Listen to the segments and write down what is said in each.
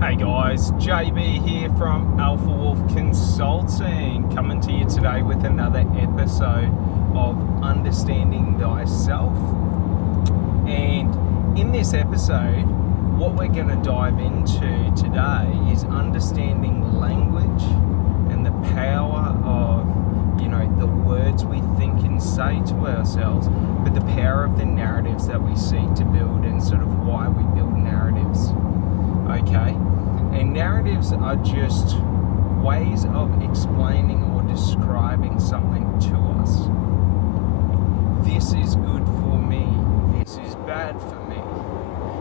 Hey guys, JB here from Alpha Wolf Consulting, coming to you today with another episode of Understanding Thyself. And in this episode, what we're going to dive into today is understanding language and the power of, the words we think and say to ourselves, but the power of the narratives that we seek to build and sort of why we build narratives. Okay? And narratives are just ways of explaining or describing something to us. This is good for me. This is bad for me.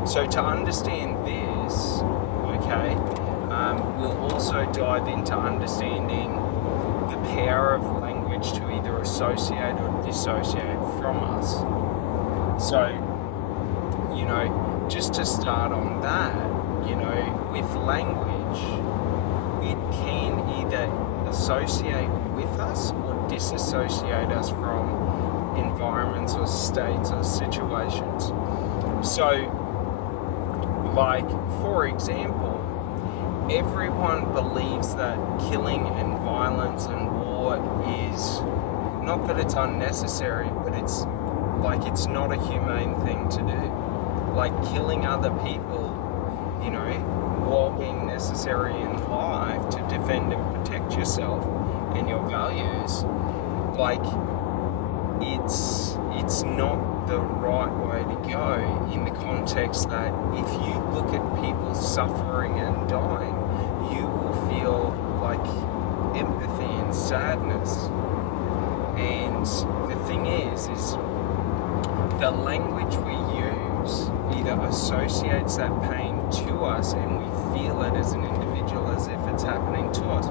So to understand this, we'll also dive into understanding the power of language to either associate or dissociate from us. So, just to start on that, with language, it can either associate with us or disassociate us from environments or states or situations. So, for example, everyone believes that killing and violence and war is, not that it's unnecessary, but it's not a humane thing to do. Like killing other people, while being necessary in life to defend and protect yourself and your values, it's not the right way to go, in the context that if you look at people suffering and dying, you will feel empathy and sadness. And the thing is the language we use either associates that pain to us and we feel it as an individual as if it's happening to us,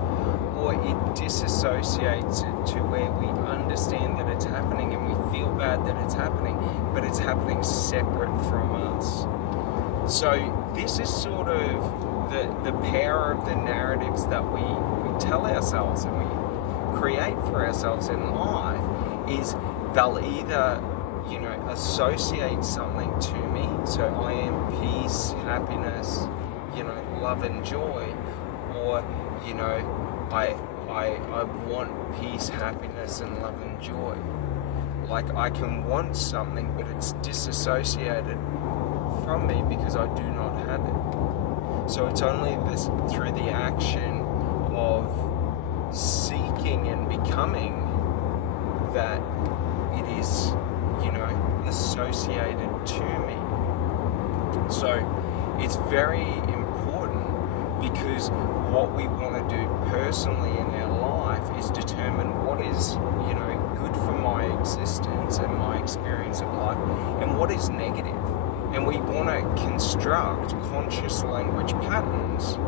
or it disassociates it to where we understand that it's happening and we feel bad that it's happening, but it's happening separate from us. So this is sort of the power of the narratives that we tell ourselves and we create for ourselves in life, is they'll either associate something to me, so I am peace, happiness, love and joy, or I want peace, happiness and love and joy. I can want something, but it's disassociated from me because I do not have it. So it's only this through the action of seeking and becoming that it is associated to me. So it's very important, because what we want to do personally in our life is determine what is good for my existence and my experience of life, and what is negative. And we want to construct conscious language patterns,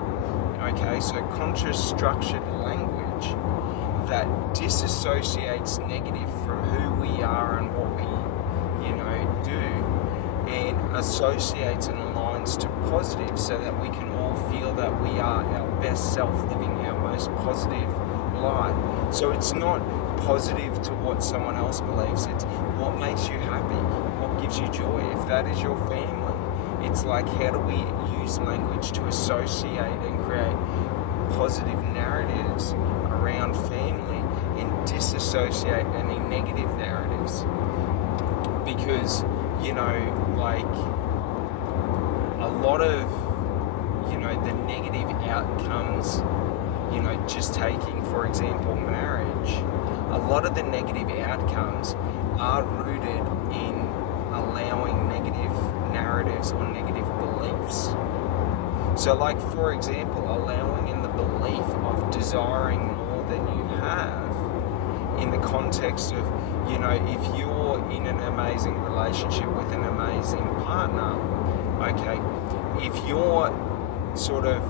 so conscious structured language that disassociates negative from who we are and what we do, and associates and aligns to positive, so that we can all feel that we are our best self, living our most positive life. So it's not positive to what someone else believes, it's what makes you happy, what gives you joy. If that is your family, it's how do we use language to associate and create positive narratives around family and disassociate any negative narratives. Because a lot of the negative outcomes, just taking for example marriage, a lot of the negative outcomes are rooted in allowing negative narratives or negative beliefs. So for example, allowing in the belief of desiring more than you have, in the context of, if you're in an amazing relationship with an amazing partner, if you're sort of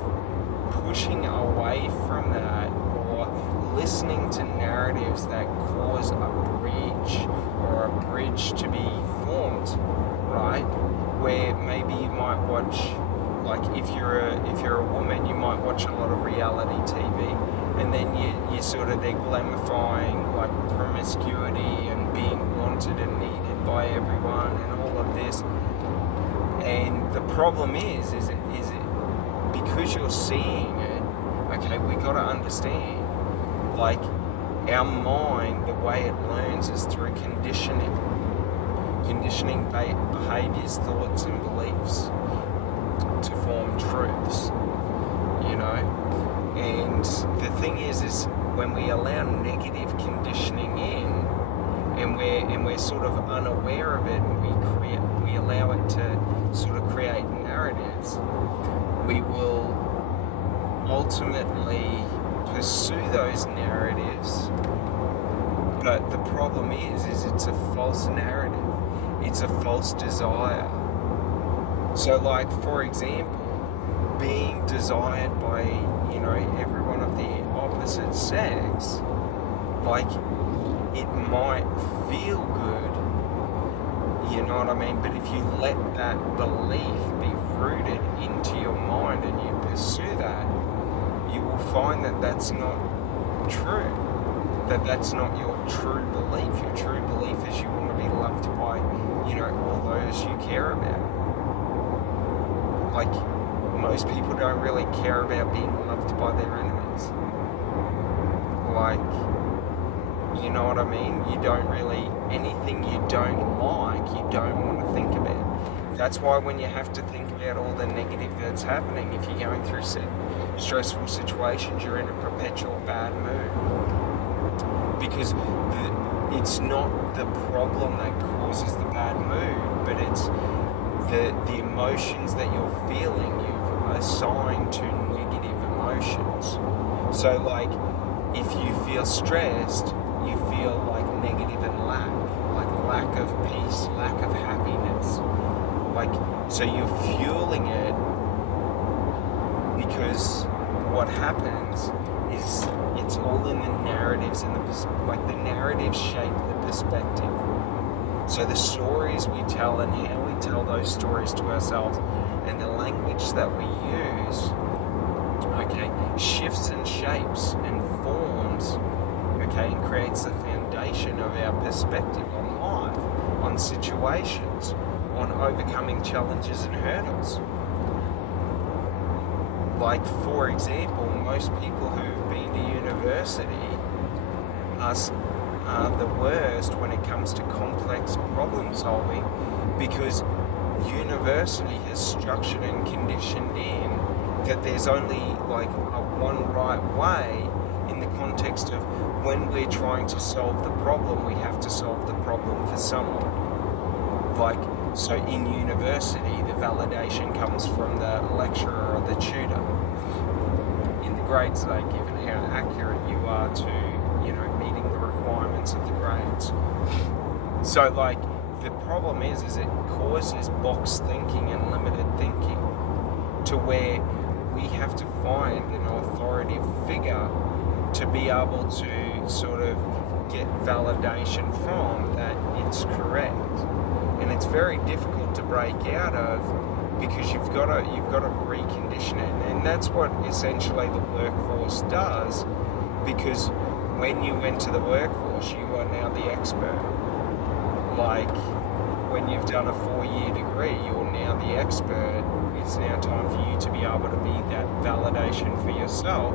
pushing away from that, or listening to narratives that cause a breach or a bridge to be formed, right? Where maybe you might watch, if you're a woman, you might watch a lot of reality TV, and then you sort of, they're glamifying promiscuity and being wanted and needed by everyone and all of this. And the problem is it because you're seeing it, okay, we got to understand, like, our mind, the way it learns is through conditioning behaviors, thoughts, and beliefs to form truths, you know. And the thing is when we allow negative conditioning in, and we're sort of unaware of it, and we allow it to sort of create narratives, we will ultimately pursue those narratives. But the problem is it's a false narrative. It's a false desire. So, like, for example, being desired by, you know, everyone of the opposite sex, like, it might feel good, you know what I mean? But if you let that belief be rooted into your mind and you pursue that, you will find that that's not true. That's not your true belief. Your true belief is you want to be loved by, you know, all those you care about. Like, most people don't really care about being loved by their enemies. Like, you know what I mean? You don't really, anything you don't like, you don't want to think about. That's why when you have to think about all the negative that's happening, if you're going through stressful situations, you're in a perpetual bad mood. Because it's not the problem that causes the bad mood, but it's the emotions that you're feeling. You've assigned to negative emotions. So, like, if you feel stressed, you feel like negative and lack of peace, lack of happiness. Like, so you're fueling it, because what happens is it's all in the narratives, and the narratives shape the perspective. So the stories we tell and how we tell those stories to ourselves and the language that we use, okay, shifts and shapes and forms, okay, and creates the foundation of our perspective on life, on situations, on overcoming challenges and hurdles. Like, for example, most people who've been to university are the worst when it comes to complex problem solving, because university has structured and conditioned in that there's only like a one right way, in the context of when we're trying to solve the problem, we have to solve the problem for someone. Like, so in university, the validation comes from the lecturer or the tutor in the grades they give and how accurate you are to, you know, meeting the requirements of the grades. So, like, the problem is it causes box thinking and limited thinking, to where we have to find an authoritative figure to be able to sort of get validation from that it's correct. And it's very difficult to break out of, because you've got to recondition it. And that's what essentially the workforce does, because when you enter the workforce, you are now the expert. Like, when you've done a 4-year degree, you're now the expert. It's now time for you to be able to be that validation for yourself.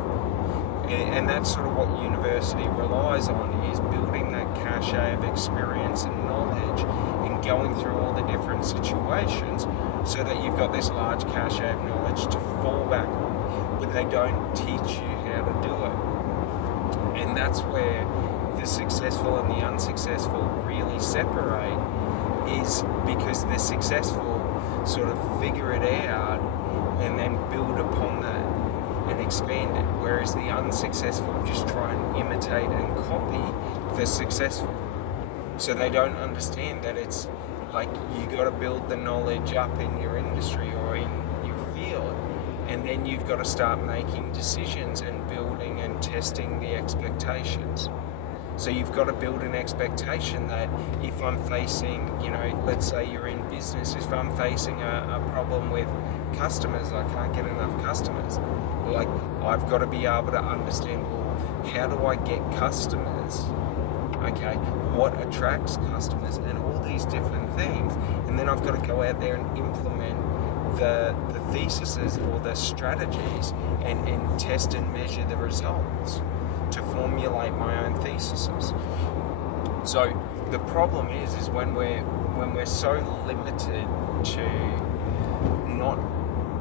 And that's sort of what university relies on, is building that cachet of experience and knowledge and going through all the different situations, so that you've got this large cachet of knowledge to fall back on, but they don't teach you how to do it. And that's where the successful and the unsuccessful really separate, is because the successful sort of figure it out and then build upon that and expand it, whereas the unsuccessful just try and imitate and copy the successful. So they don't understand that it's like, you got to build the knowledge up in your industry or in your field, and then you've got to start making decisions and building and testing the expectations. So you've got to build an expectation that if I'm facing, you know, let's say you're in business, if I'm facing a problem with customers, I can't get enough customers, like, I've got to be able to understand, well, how do I get customers? Okay, what attracts customers, and all these different things. And then I've got to go out there and implement the theses or the strategies and test and measure the results to formulate my own theses. So the problem is when we're so limited to not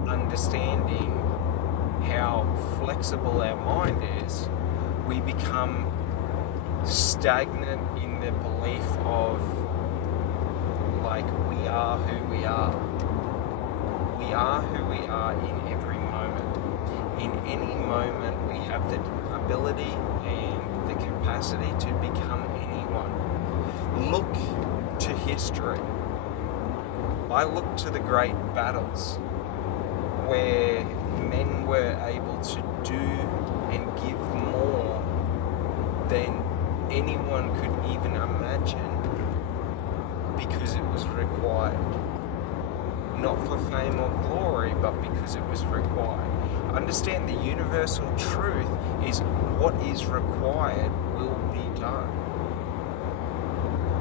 understanding how flexible our mind is, we become stagnant in the belief of like we are who we are. We are who we are in every moment. In any moment we have the ability and the capacity to become anyone. Look to history. I look to the great battles where men were able to do and give more than anyone could even imagine because it was required. Not for fame or glory, but because it was required. Understand the universal truth is what is required will be done.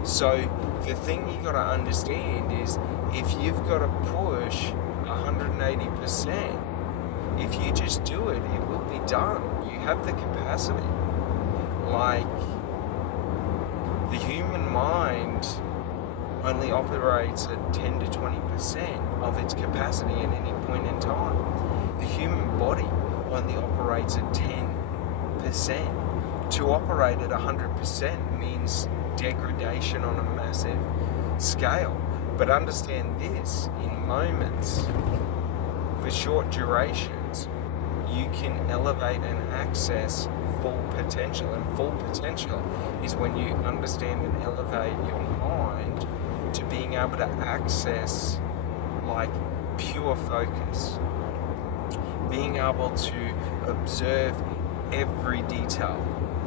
So the thing you got to understand is if you've got to push 180%, if you just do it, it will be done. You have the capacity. Like, the human mind only operates at 10 to 20% of its capacity at any point in time. The human body only operates at 10%. To operate at 100% means degradation on a massive scale. But understand this, in moments, for short durations, you can elevate and access full potential. And full potential is when you understand and elevate your mind to being able to access like pure focus. Being able to observe every detail.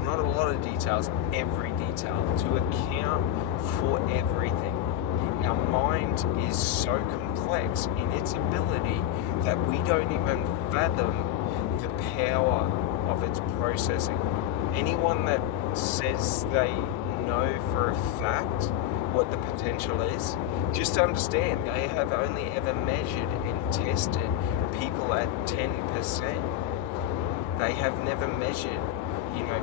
Not a lot of details, every detail. To account for everything. Our mind is so complex in its ability that we don't even fathom the power of its processing. Anyone that says they know for a fact what the potential is, just understand they have only ever measured and tested people at 10%. They have never measured,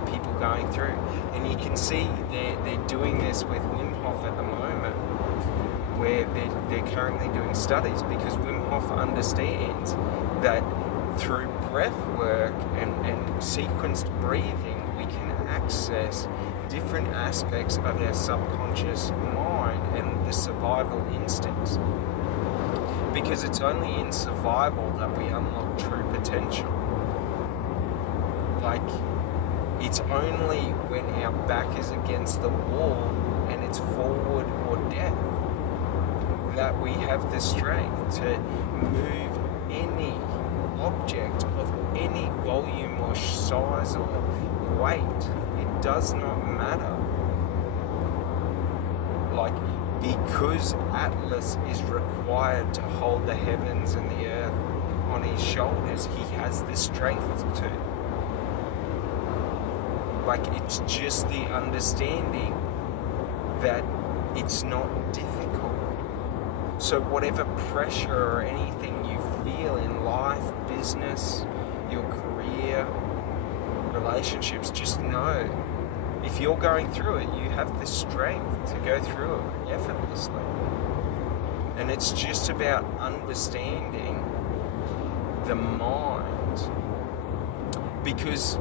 people going through. And you can see they're doing this with Wim Hof at the moment, where they're currently doing studies, because Wim Hof understands that through breath work and sequenced breathing, we can access different aspects of our subconscious mind and the survival instincts. Because it's only in survival that we unlock true potential. Like, it's only when our back is against the wall and it's forward or death that we have the strength to move any object of any volume or size or weight. It does not matter. Like, because Atlas is required to hold the heavens and the earth on his shoulders, he has the strength to. Like, it's just the understanding that it's not difficult. So whatever pressure or anything you feel in life, business, your career, relationships, just know if you're going through it, you have the strength to go through it effortlessly. And it's just about understanding the mind. Because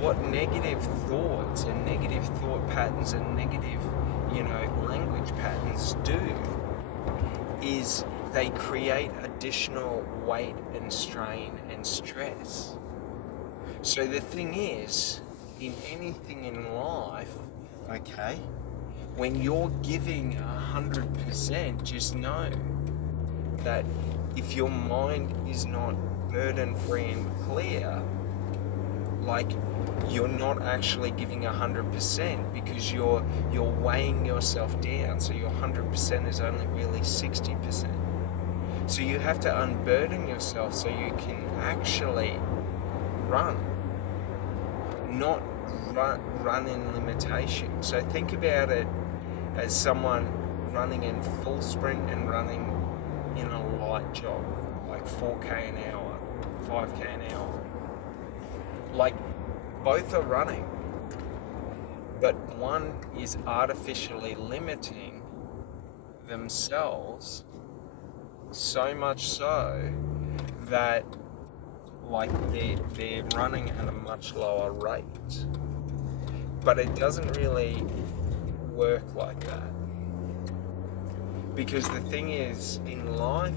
what negative thoughts and negative thought patterns and negative, language patterns do is they create additional weight and strain and stress. So the thing is, in anything in life, okay, when you're giving 100%, just know that if your mind is not burden-free and clear, like, you're not actually giving 100% because you're weighing yourself down. So your 100% is only really 60%. So you have to unburden yourself so you can actually run, not run in limitation. So think about it as someone running in full sprint and running in a light job, like 4K an hour, 5K an hour. Like, both are running, but one is artificially limiting themselves so much so that like they're running at a much lower rate. But it doesn't really work like that. Because the thing is, in life,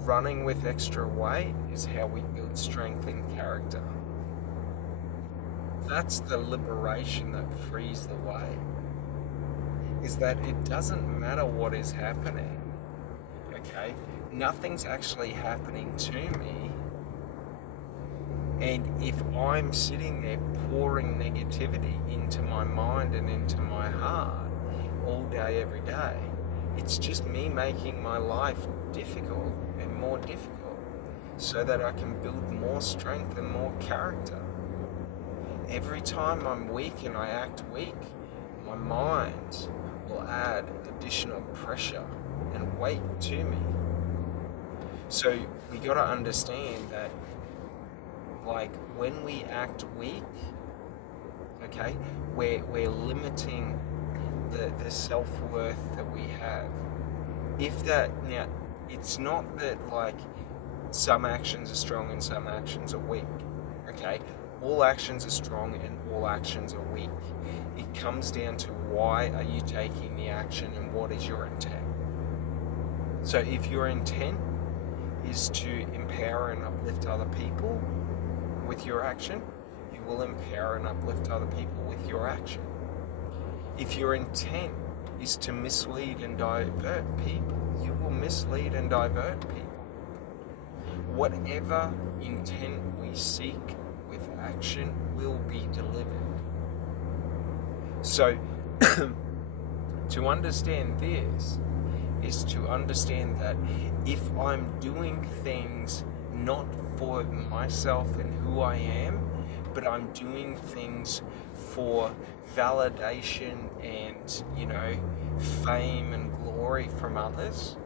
running with extra weight is how we build strength and character. That's the liberation that frees the way. Is that it doesn't matter what is happening, okay? Nothing's actually happening to me. And if I'm sitting there pouring negativity into my mind and into my heart all day, every day, it's just me making my life difficult and more difficult so that I can build more strength and more character. Every time I'm weak and I act weak, my mind will add additional pressure and weight to me. So we got to understand that, like, when we act weak, okay, we're limiting the self-worth that we have. Now, it's not that like some actions are strong and some actions are weak, okay? All actions are strong and all actions are weak. It comes down to why are you taking the action and what is your intent. So if your intent is to empower and uplift other people with your action, you will empower and uplift other people with your action. If your intent is to mislead and divert people, you will mislead and divert people. Whatever intent we seek with action will be delivered. So, to understand this is to understand that if I'm doing things not for myself and who I am, but I'm doing things for validation and, fame and glory from others,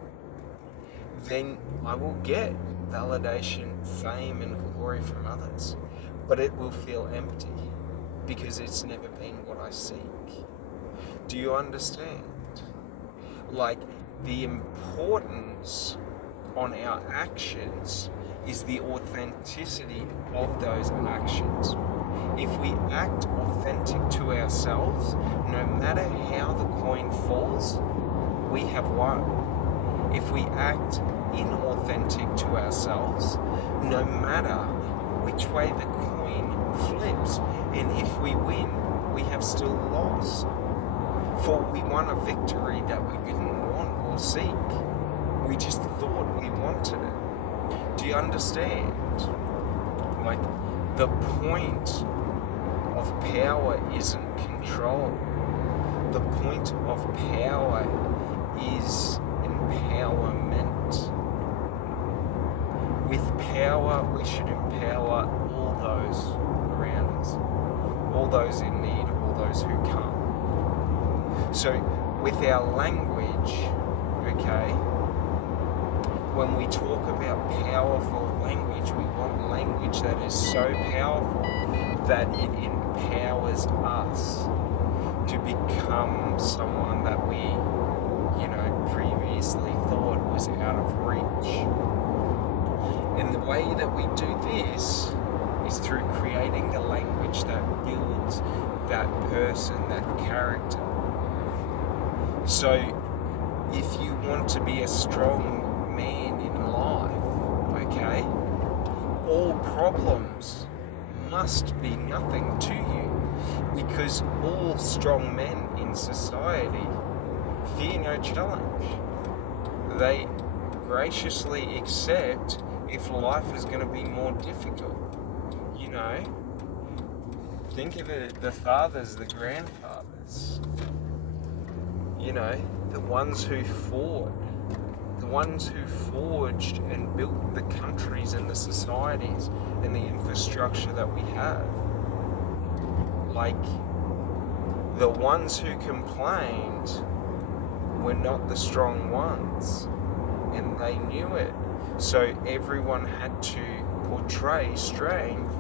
then I will get validation, fame and glory from others, but it will feel empty because it's never been what I seek. Do you understand? Like, the importance on our actions is the authenticity of those actions. If we act authentic to ourselves, no matter how the coin falls, we have won. If we act inauthentic to ourselves, no matter which way the coin flips, and if we win, we have still lost. For we won a victory that we didn't want or seek. We just thought we wanted it. Do you understand? Like, the point of power isn't control. The point of power is empowerment. With power, we should empower all those around us, all those in need, all those who come. So, with our language, okay, when we talk about powerful language, we want language that is so powerful that it empowers us to become someone that we, previously thought was out of reach. And the way that we do this is through creating the language that builds that person, that character. So, if you want to be a strong man in life, okay, all problems must be nothing to you, because all strong men in society fear no challenge. They graciously accept if life is going to be more difficult. Think of it, the fathers, the grandfathers, the ones who fought, the ones who forged and built the countries and the societies and the infrastructure that we have. Like, the ones who complained were not the strong ones, and they knew it. So everyone had to portray strength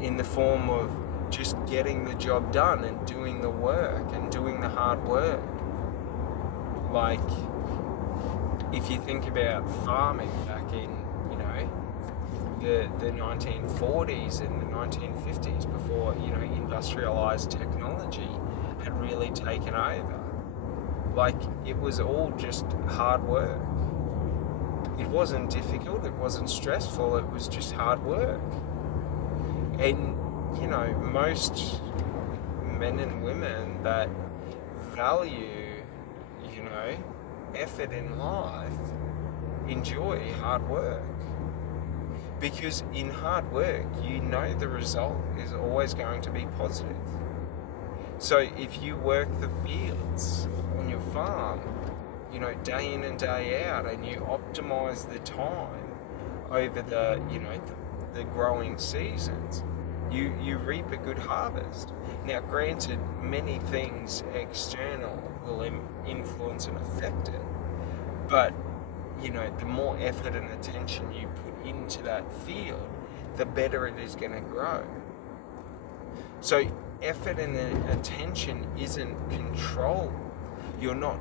in the form of just getting the job done and doing the work and doing the hard work. Like, if you think about farming back in, the 1940s and the 1950s, before, industrialized technology had really taken over. Like, it was all just hard work. It wasn't difficult, it wasn't stressful, it was just hard work. And, most men and women that value, effort in life enjoy hard work. Because in hard work, the result is always going to be positive. So if you work the fields on your farm, day in and day out, and you optimize the time over the growing seasons, you reap a good harvest. Now, granted, many things external will influence and affect it, but the more effort and attention you put into that field, the better it is going to grow. So effort and attention isn't control. You're not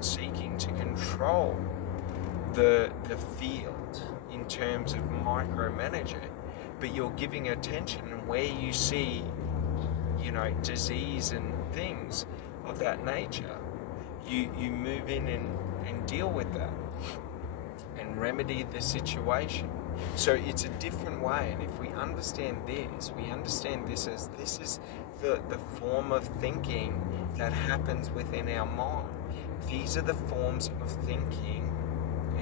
seeking to control the field in terms of micromanage it, but you're giving attention, and where you see disease and things of that nature, you move in and deal with that and remedy the situation. So it's a different way, and if we understand this as this is the form of thinking that happens within our mind. These are the forms of thinking,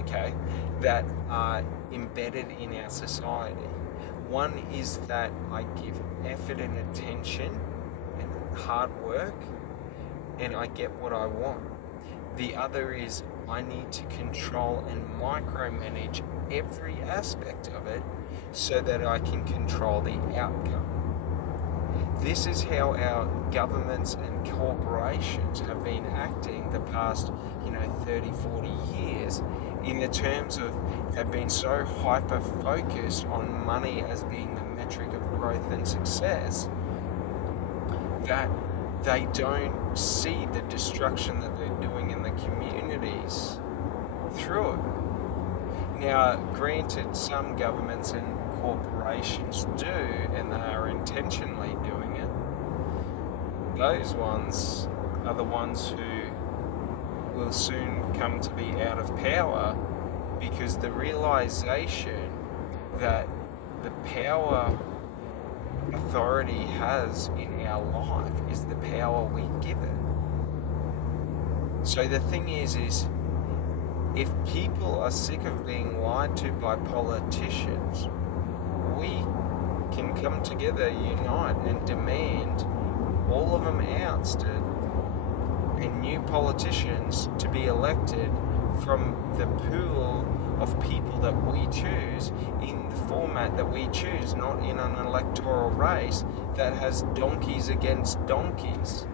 okay, that are embedded in our society. One is that I give effort and attention and hard work, and I get what I want. The other is I need to control and micromanage every aspect of it so that I can control the outcome. This is how our governments and corporations have been acting the past 30, 40 years, in the terms of have been so hyper-focused on money as being the metric of growth and success that they don't see the destruction that they're doing in the communities through it. Now, granted, some governments and corporations do, and they are intentionally doing it. Those ones are the ones who will soon come to be out of power, because the realization that the power authority has in our life is the power we give it. So the thing is if people are sick of being lied to by politicians, we can come together, unite, and demand all of them ousted and new politicians to be elected from the pool of people that we choose, in the format that we choose, not in an electoral race that has donkeys against donkeys.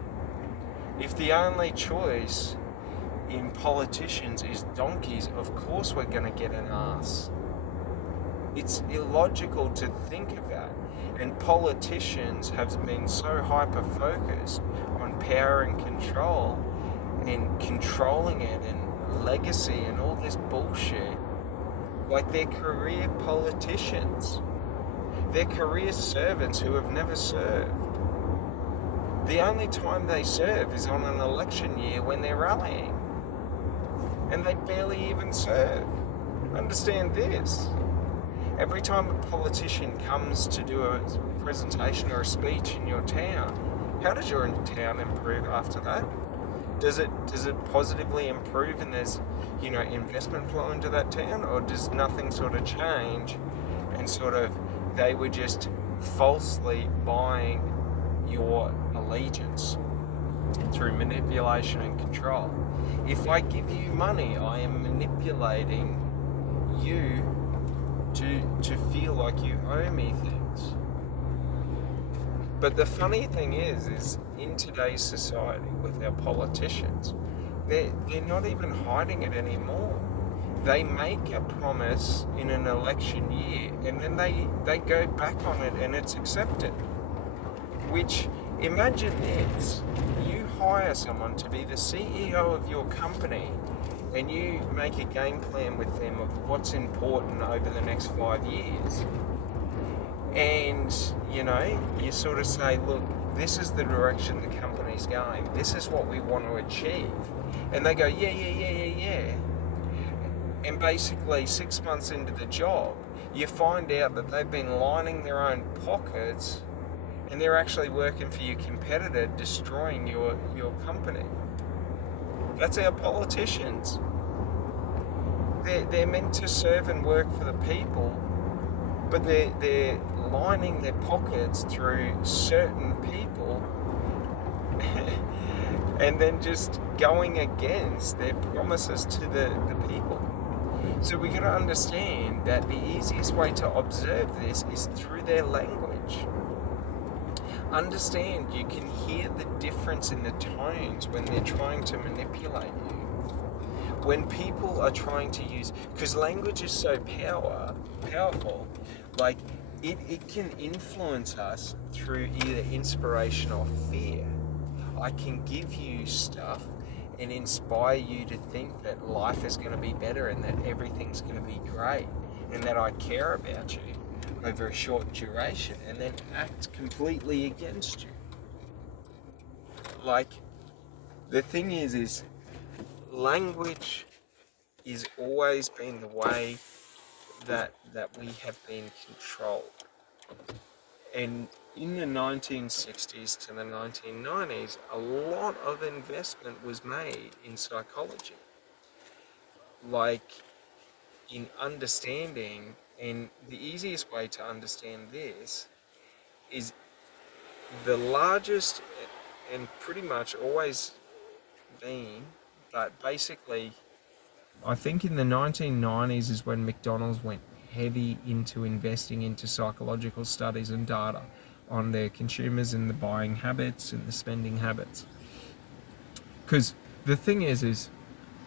If the only choice in politicians is donkeys, of course we're going to get an ass. It's illogical to think of that. And politicians have been so hyper-focused on power and control and controlling it and legacy and all this bullshit. Like, they're career politicians. They're career servants who have never served. The only time they serve is on an election year when they're rallying. And they barely even serve. Understand this. Every time a politician comes to do a presentation or a speech in your town, how does your town improve after that? Does it positively improve and there's, investment flow into that town, or does nothing sort of change and they were just falsely buying your allegiance through manipulation and control? If I give you money, I am manipulating you to feel like you owe me things. But the funny thing is in today's society with our politicians, they're not even hiding it anymore. They make a promise in an election year and then they go back on it and it's accepted. Which, imagine this, you hire someone to be the CEO of your company and you make a game plan with them of what's important over the next 5 years. And, you sort of say, look, this is the direction the company's going. This is what we want to achieve. And they go, yeah. And basically 6 months into the job, you find out that they've been lining their own pockets and they're actually working for your competitor, destroying your company. That's our politicians. They're meant to serve and work for the people, but they're lining their pockets through certain people and then just going against their promises to the people. So we got to understand that the easiest way to observe this is through their language. Understand, you can hear the difference in the tones when they're trying to manipulate you. When people are trying to use, because language is so powerful, like it can influence us through either inspiration or fear. I can give you stuff and inspire you to think that life is going to be better and that everything's going to be great and that I care about you over a short duration, and then act completely against you. Like, the thing is language is always been the way that we have been controlled. And in the 1960s to the 1990s, a lot of investment was made in psychology, like in understanding. And the easiest way to understand this is the largest, and pretty much always been, but basically I think in the 1990s is when McDonald's went heavy into investing into psychological studies and data on their consumers and the buying habits and the spending habits. Because the thing is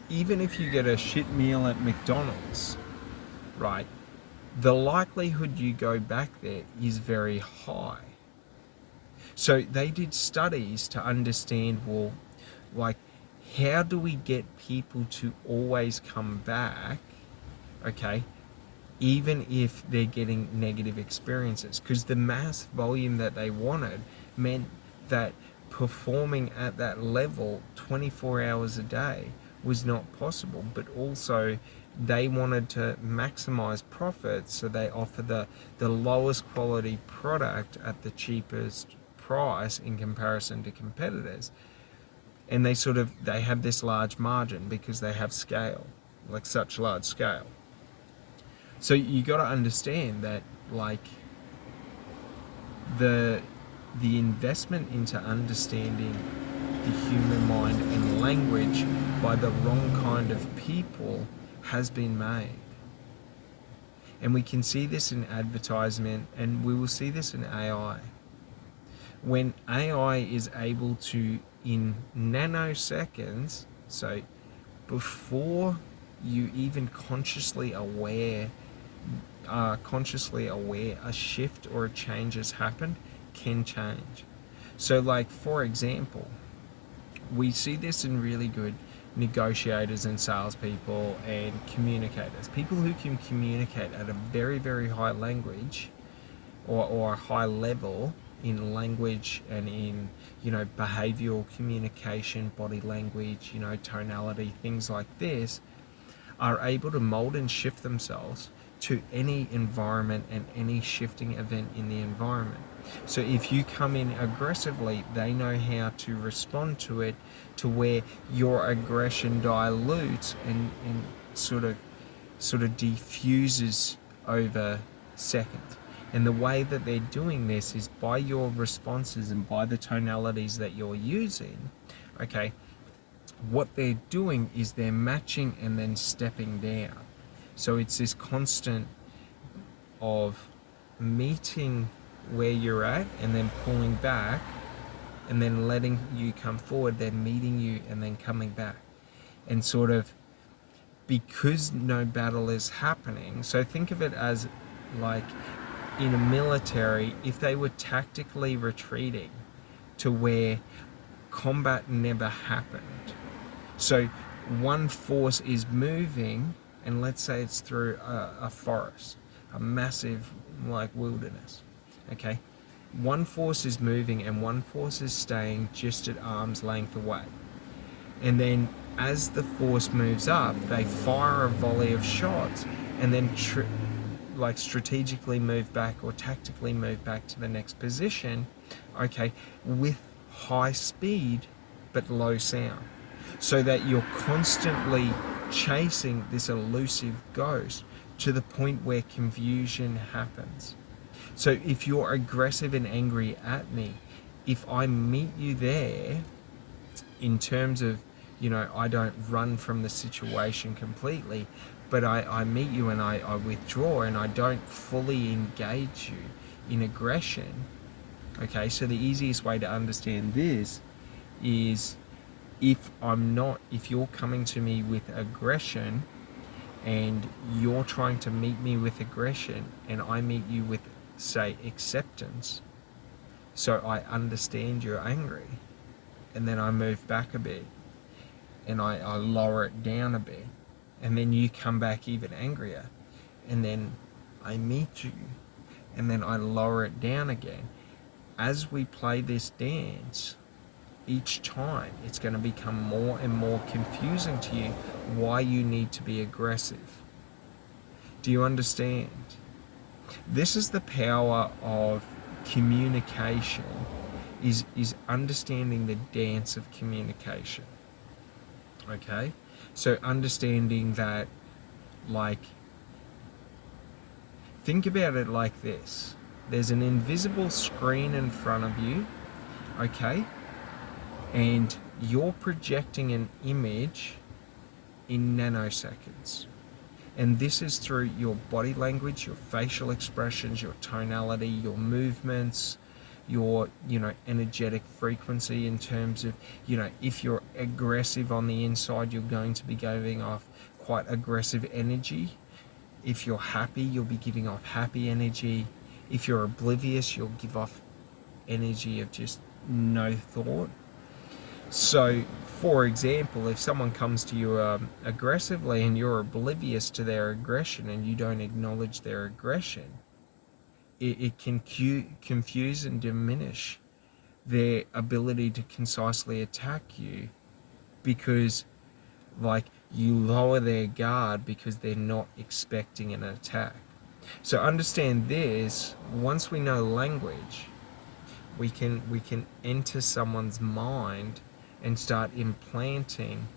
even if you get a shit meal at McDonald's, right, the likelihood you go back there is very high. So they did studies to understand, well, like, how do we get people to always come back, okay, even if they're getting negative experiences? Because the mass volume that they wanted meant that performing at that level 24 hours a day was not possible, but also they wanted to maximize profits, so they offer the lowest quality product at the cheapest price in comparison to competitors. And they have this large margin because they have scale, like such large scale. So you got to understand that, like, the investment into understanding the human mind and language by the wrong kind of people has been made. And we can see this in advertisement, and we will see this in AI. When AI is able to, in nanoseconds, so before you even consciously aware, a shift or a change has happened, can change. So, like, for example, we see this in really good negotiators and salespeople and communicators. People who can communicate at a very, very high language or a high level in language and in, behavioral communication, body language, tonality, things like this, are able to mold and shift themselves to any environment and any shifting event in the environment. So if you come in aggressively, they know how to respond to it, to where your aggression dilutes and sort of diffuses over seconds. And the way that they're doing this is by your responses and by the tonalities that you're using, okay? What they're doing is they're matching and then stepping down. So it's this constant of meeting where you're at and then pulling back and then letting you come forward, then meeting you and then coming back. and sort of, because no battle is happening. So think of it as like in a military, if they were tactically retreating to where combat never happened. So one force is moving, and let's say it's through a forest, a massive like wilderness. Okay, one force is moving and one force is staying just at arm's length away. And then as the force moves up, they fire a volley of shots and then like strategically move back or tactically move back to the next position, okay, with high speed but low sound, so that you're constantly chasing this elusive ghost to the point where confusion happens. So if you're aggressive and angry at me, if I meet you there, in terms of, I don't run from the situation completely, but I meet you and I withdraw and I don't fully engage you in aggression. Okay, so the easiest way to understand this is, if you're coming to me with aggression and you're trying to meet me with aggression and I meet you with, say, acceptance, so I understand you're angry, and then I move back a bit and I lower it down a bit, and then you come back even angrier, and then I meet you and then I lower it down again. As we play this dance, each time it's going to become more and more confusing to you why you need to be aggressive. Do you understand? This is the power of communication, is understanding the dance of communication. Okay? So understanding that, like, think about it like this. There's an invisible screen in front of you, okay? And you're projecting an image in nanoseconds. And this is through your body language, your facial expressions, your tonality, your movements, your, energetic frequency, in terms of, if you're aggressive on the inside, you're going to be giving off quite aggressive energy. If you're happy, you'll be giving off happy energy. If you're oblivious, you'll give off energy of just no thought. So, for example, if someone comes to you aggressively and you're oblivious to their aggression and you don't acknowledge their aggression, it can confuse and diminish their ability to concisely attack you, because, like, you lower their guard because they're not expecting an attack. So understand this: once we know language, we can enter someone's mind and start implanting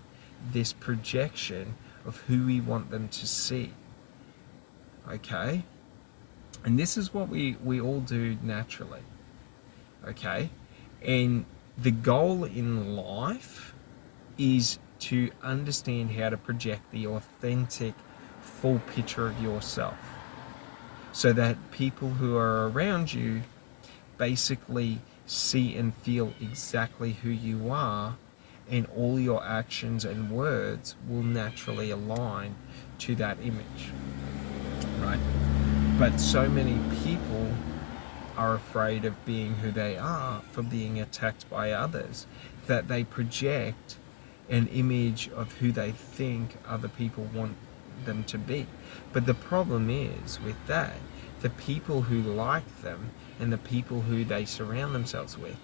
this projection of who we want them to see. Okay? And this is what we all do naturally. Okay? And the goal in life is to understand how to project the authentic, full picture of yourself, so that people who are around you basically see and feel exactly who you are, and all your actions and words will naturally align to that image, right? But so many people are afraid of being who they are for being attacked by others, that they project an image of who they think other people want them to be. But the problem is with that, the people who like them and the people who they surround themselves with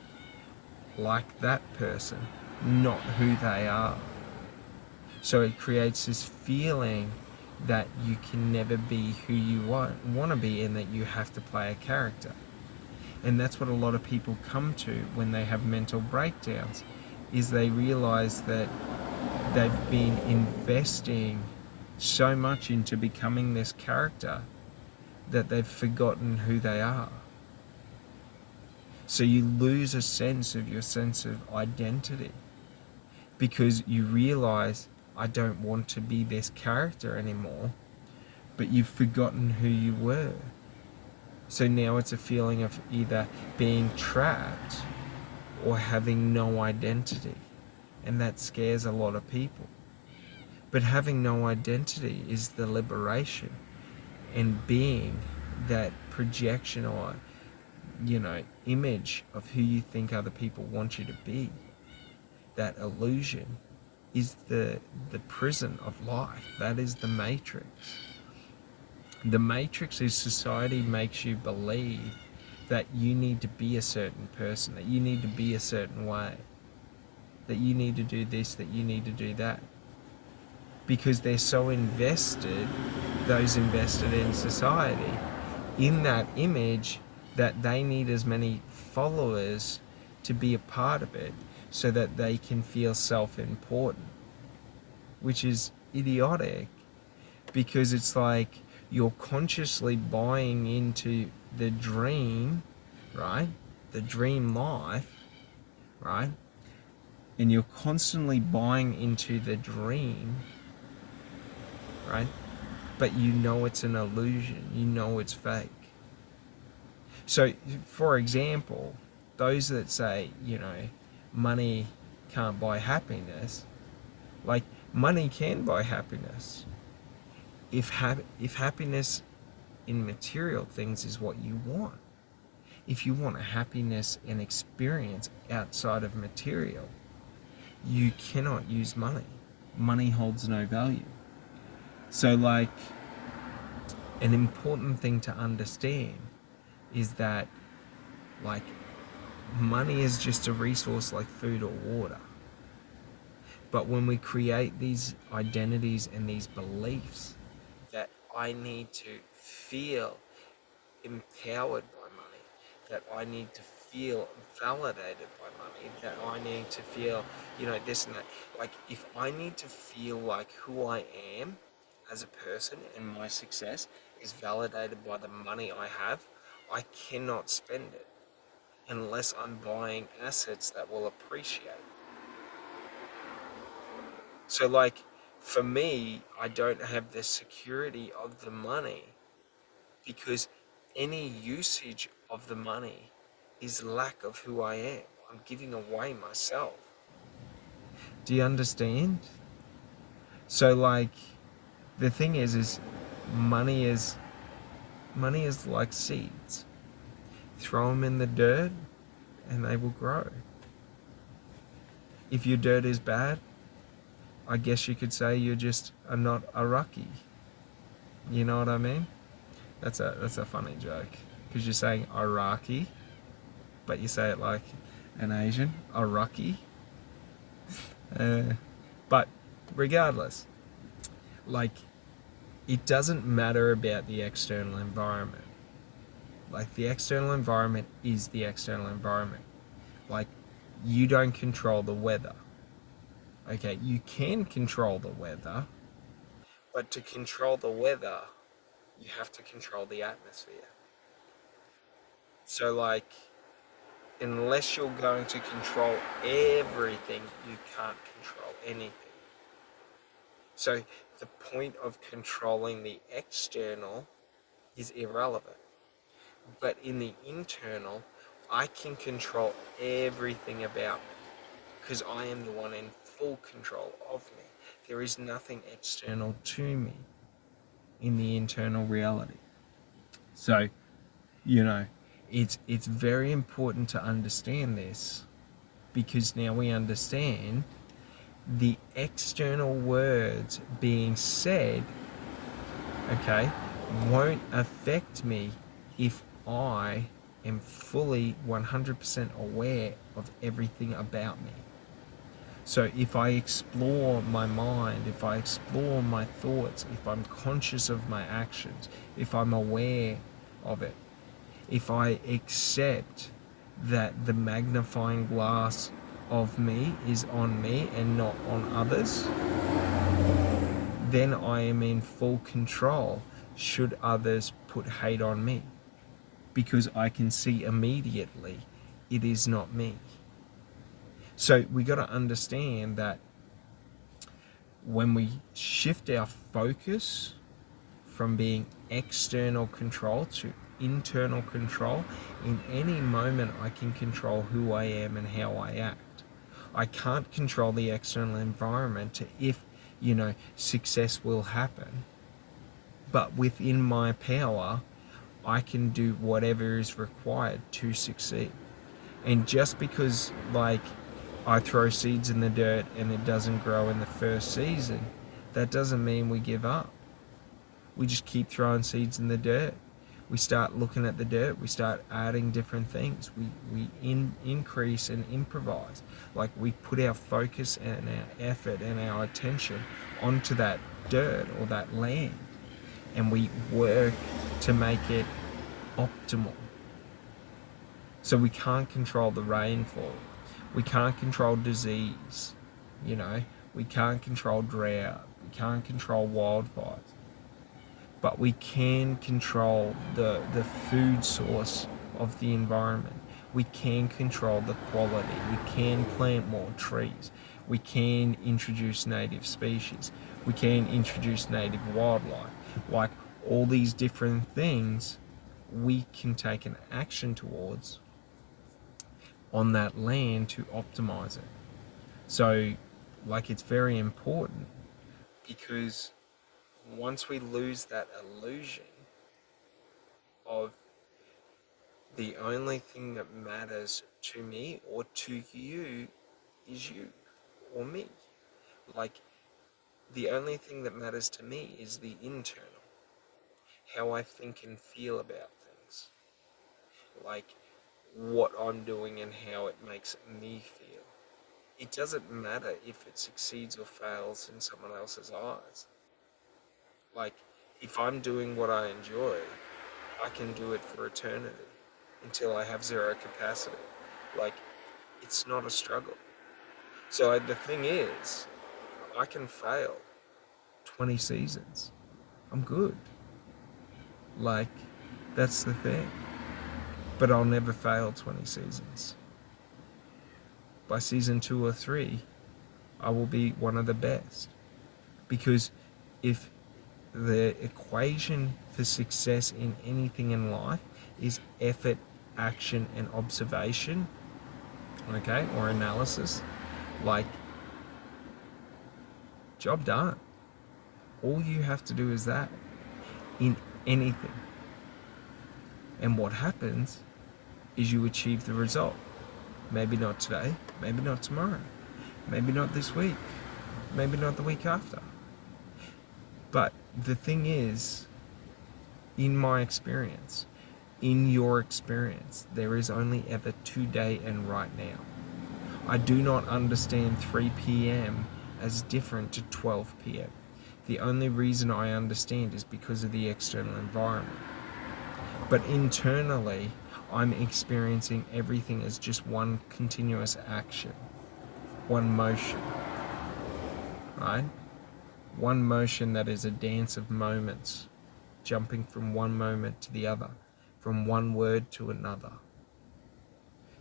like that person, not who they are. So it creates this feeling that you can never be who you want to be, and that you have to play a character. And that's what a lot of people come to when they have mental breakdowns, is they realize that they've been investing so much into becoming this character that they've forgotten who they are. So you lose a sense of your sense of identity, because you realize, I don't want to be this character anymore, but you've forgotten who you were. So now it's a feeling of either being trapped or having no identity. And that scares a lot of people. But having no identity is the liberation, and being that projection or, image of who you think other people want you to be, that illusion is the prison of life. That is the matrix. The matrix is society makes you believe that you need to be a certain person, that you need to be a certain way, that you need to do this, that you need to do that. Because they're so invested, those invested in society, in that image, that they need as many followers to be a part of it so that they can feel self-important, which is idiotic, because it's like you're consciously buying into the dream, right? The dream life, right? And you're constantly buying into the dream, right? But you know it's an illusion, you know it's fake. So, for example, those that say, money can't buy happiness, like, money can buy happiness. If happiness in material things is what you want, if you want a happiness and experience outside of material, you cannot use money. Money holds no value. So, like, an important thing to understand is that, like, money is just a resource like food or water. But when we create these identities and these beliefs that I need to feel empowered by money, that I need to feel validated by money, that I need to feel, this and that. Like, if I need to feel like who I am as a person and my success is validated by the money I have, I cannot spend it unless I'm buying assets that will appreciate. So, like, for me, I don't have the security of the money, because any usage of the money is lack of who I am. I'm giving away myself. Do you understand? So, like, the thing is money is money is like seeds. Throw them in the dirt and they will grow. If your dirt is bad, I guess you could say you're just not a rucky. You know what I mean? That's a funny joke, because you're saying Iraqi, but you say it like an Asian, Iraqi. But regardless, like, it doesn't matter about the external environment. Like, the external environment is the external environment. Like, you don't control the weather. Okay, you can control the weather, but to control the weather, you have to control the atmosphere. So, like, unless you're going to control everything, you can't control anything. So, the point of controlling the external is irrelevant. But in the internal, I can control everything about me, because I am the one in full control of me. There is nothing external to me in the internal reality. So, you know, it's very important to understand this, because now we understand the external words being said, okay, won't affect me if I am fully 100% aware of everything about me. So if I explore my mind, if I explore my thoughts, if I'm conscious of my actions, if I'm aware of it, if I accept that the magnifying glass of me is on me and not on others, then I am in full control should others put hate on me, because I can see immediately it is not me. So we got to understand that when we shift our focus from being external control to internal control, in any moment I can control who I am and how I act. I can't control the external environment to if success will happen. But within my power, I can do whatever is required to succeed. And just because, like, I throw seeds in the dirt and it doesn't grow in the first season, that doesn't mean we give up. We just keep throwing seeds in the dirt. We start looking at the dirt. We start adding different things. We increase and improvise. Like, we put our focus and our effort and our attention onto that dirt or that land, and we work to make it optimal. So we can't control the rainfall. We can't control disease. We can't control drought. We can't control wildfires. But we can control the food source of the environment. We can control the quality. We can plant more trees. We can introduce native species. We can introduce native wildlife. Like, all these different things we can take an action towards on that land to optimize it. So, like, it's very important, because once we lose that illusion of the only thing that matters to me or to you is you or me, like, the only thing that matters to me is the internal, how I think and feel about things, like what I'm doing and how it makes me feel. It doesn't matter if it succeeds or fails in someone else's eyes. Like, if I'm doing what I enjoy, I can do it for eternity until I have zero capacity. Like, it's not a struggle. So the thing is, I can fail 20 seasons. I'm good. Like, that's the thing. But I'll never fail 20 seasons. By season 2 or 3, I will be one of the best. Because if the equation for success in anything in life is effort, action, and observation, okay, or analysis, like, job done. All you have to do is that in anything. And what happens is you achieve the result. Maybe not today, maybe not tomorrow, maybe not this week, maybe not the week after. But the thing is, in my experience, in your experience, there is only ever today and right now. I do not understand 3 p.m. as different to 12 p.m. The only reason I understand is because of the external environment. But internally, I'm experiencing everything as just one continuous action, one motion, right? One motion that is a dance of moments, jumping from one moment to the other, from one word to another.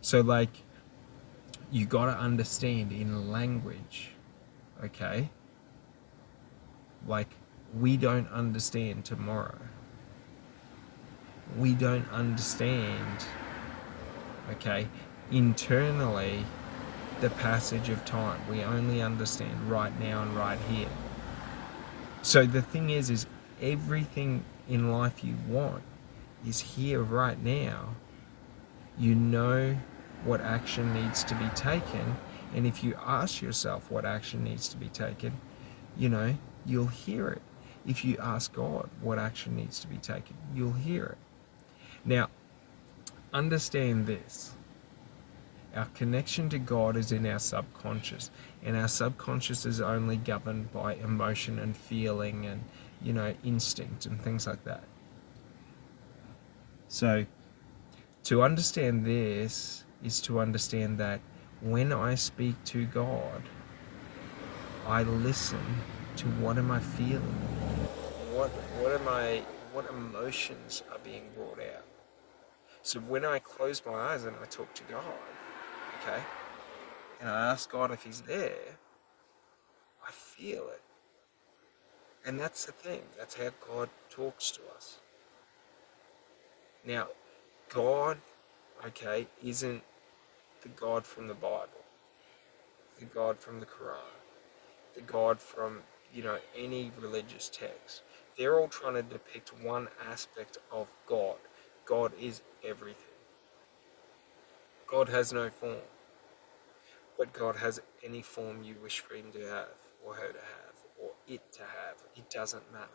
So, like, you gotta understand in language, okay? Like, we don't understand tomorrow. We don't understand, okay, internally, the passage of time. We only understand right now and right here. So the thing is everything in life you want is here right now. You know what action needs to be taken, and if you ask yourself what action needs to be taken, you'll hear it. If you ask God what action needs to be taken, you'll hear it. Now, understand this. Our connection to God is in our subconscious, and our subconscious is only governed by emotion and feeling and, instinct and things like that. So, to understand this is to understand that when I speak to God, I listen to what am I feeling? What emotions are being brought out? So when I close my eyes and I talk to God, okay, and I ask God if He's there, I feel it. And that's the thing. That's how God talks to us. Now, God, okay, isn't the God from the Bible, the God from the Quran, the God from any religious text, they're all trying to depict one aspect of God. God is everything. God has no form, but God has any form you wish for him to have, or her to have, or it to have. It doesn't matter.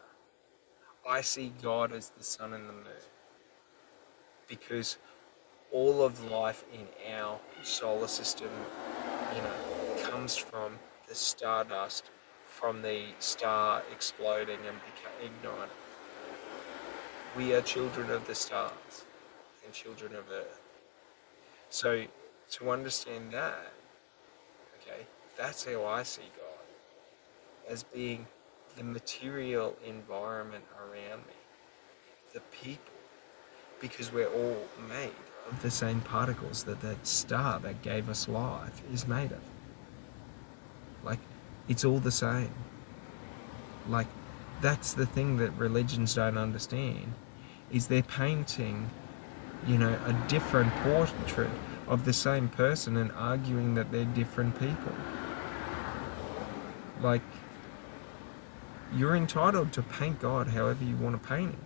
I see God as the sun and the moon because all of life in our solar system, comes from the stardust from the star exploding and igniting. We are children of the stars and children of Earth. So to understand that, okay, that's how I see God, as being the material environment around me, the people, because we're all made of the same particles that star that gave us life is made of. Like, it's all the same. Like, that's the thing that religions don't understand, is they're painting, a different portrait of the same person and arguing that they're different people. Like, you're entitled to paint God however you want to paint him,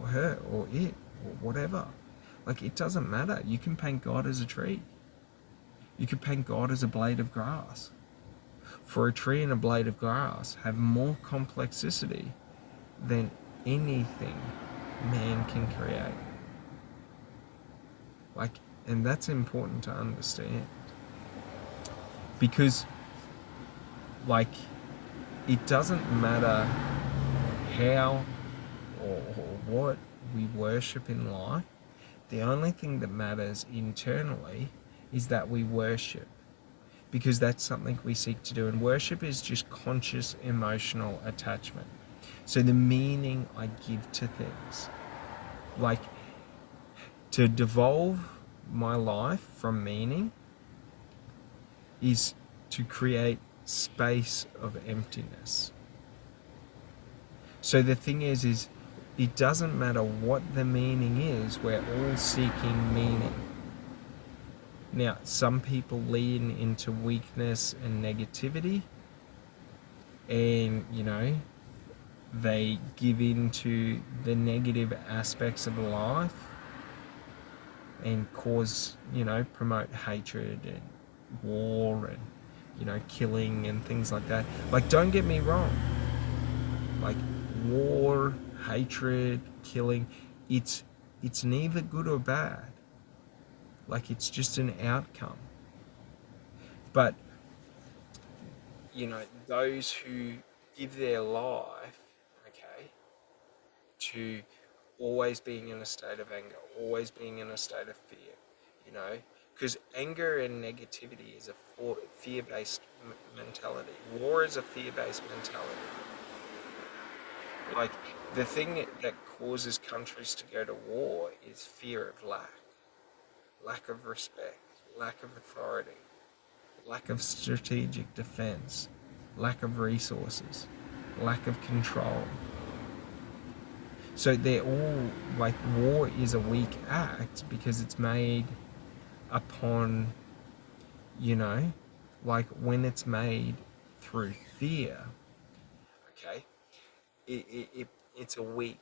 or her, or it, or whatever. Like, it doesn't matter. You can paint God as a tree. You can paint God as a blade of grass. For a tree and a blade of grass have more complexity than anything man can create. Like, and that's important to understand. Because, like, it doesn't matter how or what we worship in life. The only thing that matters internally is that we worship, because that's something we seek to do. And worship is just conscious emotional attachment. So the meaning I give to things, like, to devolve my life from meaning is to create space of emptiness. So the thing is it doesn't matter what the meaning is, we're all seeking meaning. Now, some people lean into weakness and negativity, and, they give into the negative aspects of life and cause, promote hatred and war and, killing and things like that. Like, don't get me wrong. Like, war, hatred, killing, it's neither good or bad. Like, it's just an outcome. But, those who give their life, okay, to always being in a state of anger, always being in a state of fear, because anger and negativity is a fear-based mentality. War is a fear-based mentality. Like, the thing that causes countries to go to war is fear of lack of respect, lack of authority, lack of strategic defense, lack of resources, lack of control. So they're all, like, war is a weak act because it's made upon, like, when it's made through fear, okay, it's a weak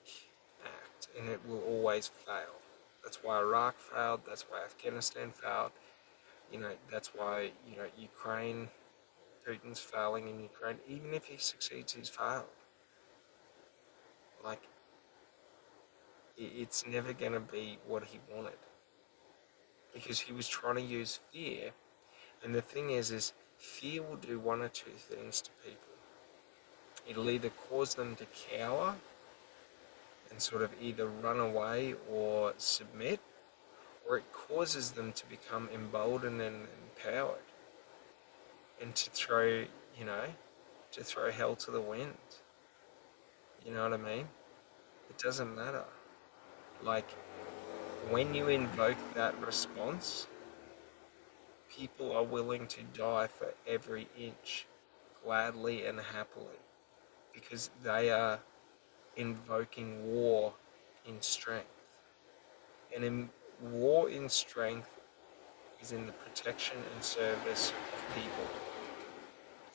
act and it will always fail. That's why Iraq failed, that's why Afghanistan failed, that's why, Ukraine, Putin's failing in Ukraine. Even if he succeeds, he's failed. Like, it's never going to be what he wanted, because he was trying to use fear. And the thing is fear will do one or two things to people. It'll either cause them to cower and sort of either run away or submit, or it causes them to become emboldened and empowered and to throw, hell to the wind. You know what I mean? It doesn't matter. Like, when you invoke that response, people are willing to die for every inch, gladly and happily, because they are invoking war in strength. And in war in strength is in the protection and service of people.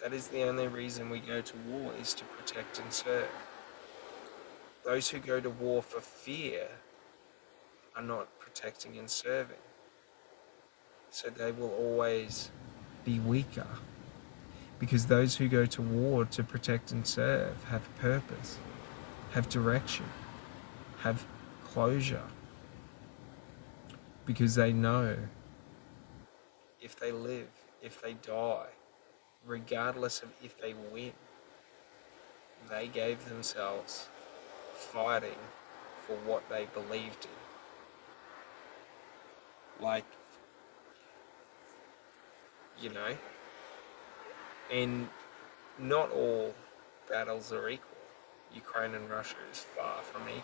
That is the only reason we go to war, is to protect and serve. Those who go to war for fear are not protecting and serving. So they will always be weaker. Because those who go to war to protect and serve have purpose, have direction, have closure. Because they know if they live, if they die, regardless of if they win, they gave themselves fighting for what they believed in. Like, you know, and not all battles are equal. Ukraine and Russia is far from equal.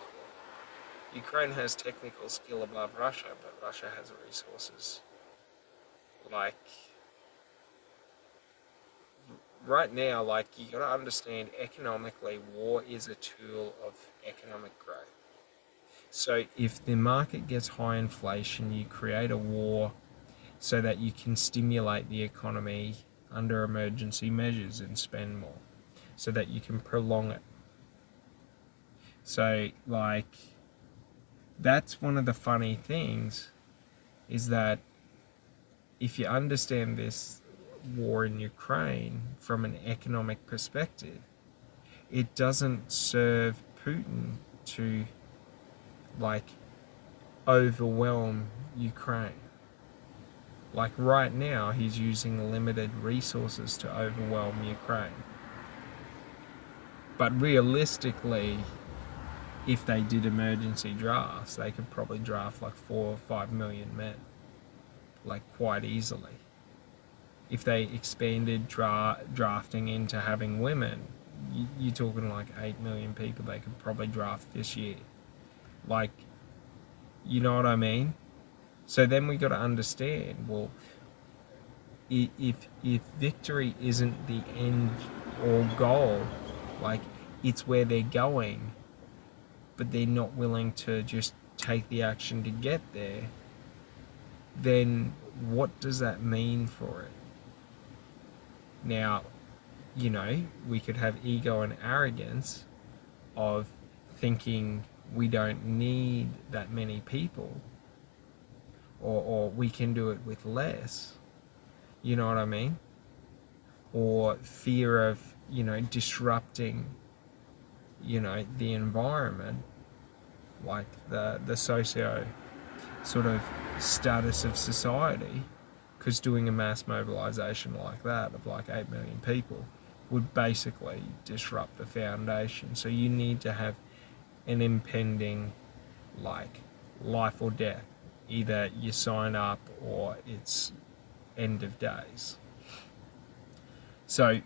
Ukraine has technical skill above Russia, but Russia has resources. Like, right now, like, you gotta understand, economically, war is a tool of economic growth. So if the market gets high inflation, you create a war so that you can stimulate the economy under emergency measures and spend more, so that you can prolong it. So, like, that's one of the funny things, is that if you understand this war in Ukraine from an economic perspective, it doesn't serve Putin to, like, overwhelm Ukraine. Like, right now, he's using limited resources to overwhelm Ukraine. But realistically, if they did emergency drafts, they could probably draft like 4 or 5 million men, like, quite easily. If they expanded drafting into having women, you're talking like 8 million people they could probably draft this year. Like, you know what I mean? So then we got to understand, well, if victory isn't the end or goal, like, it's where they're going, but they're not willing to just take the action to get there, then what does that mean for it? Now, you know, we could have ego and arrogance of thinking we don't need that many people, or we can do it with less, you know what I mean? Or fear of, you know, disrupting, you know, the environment, like the socio sort of status of society, because doing a mass mobilization like that of like 8 million people would basically disrupt the foundation. So you need to have an impending, like, life or death. Either you sign up or it's end of days. So,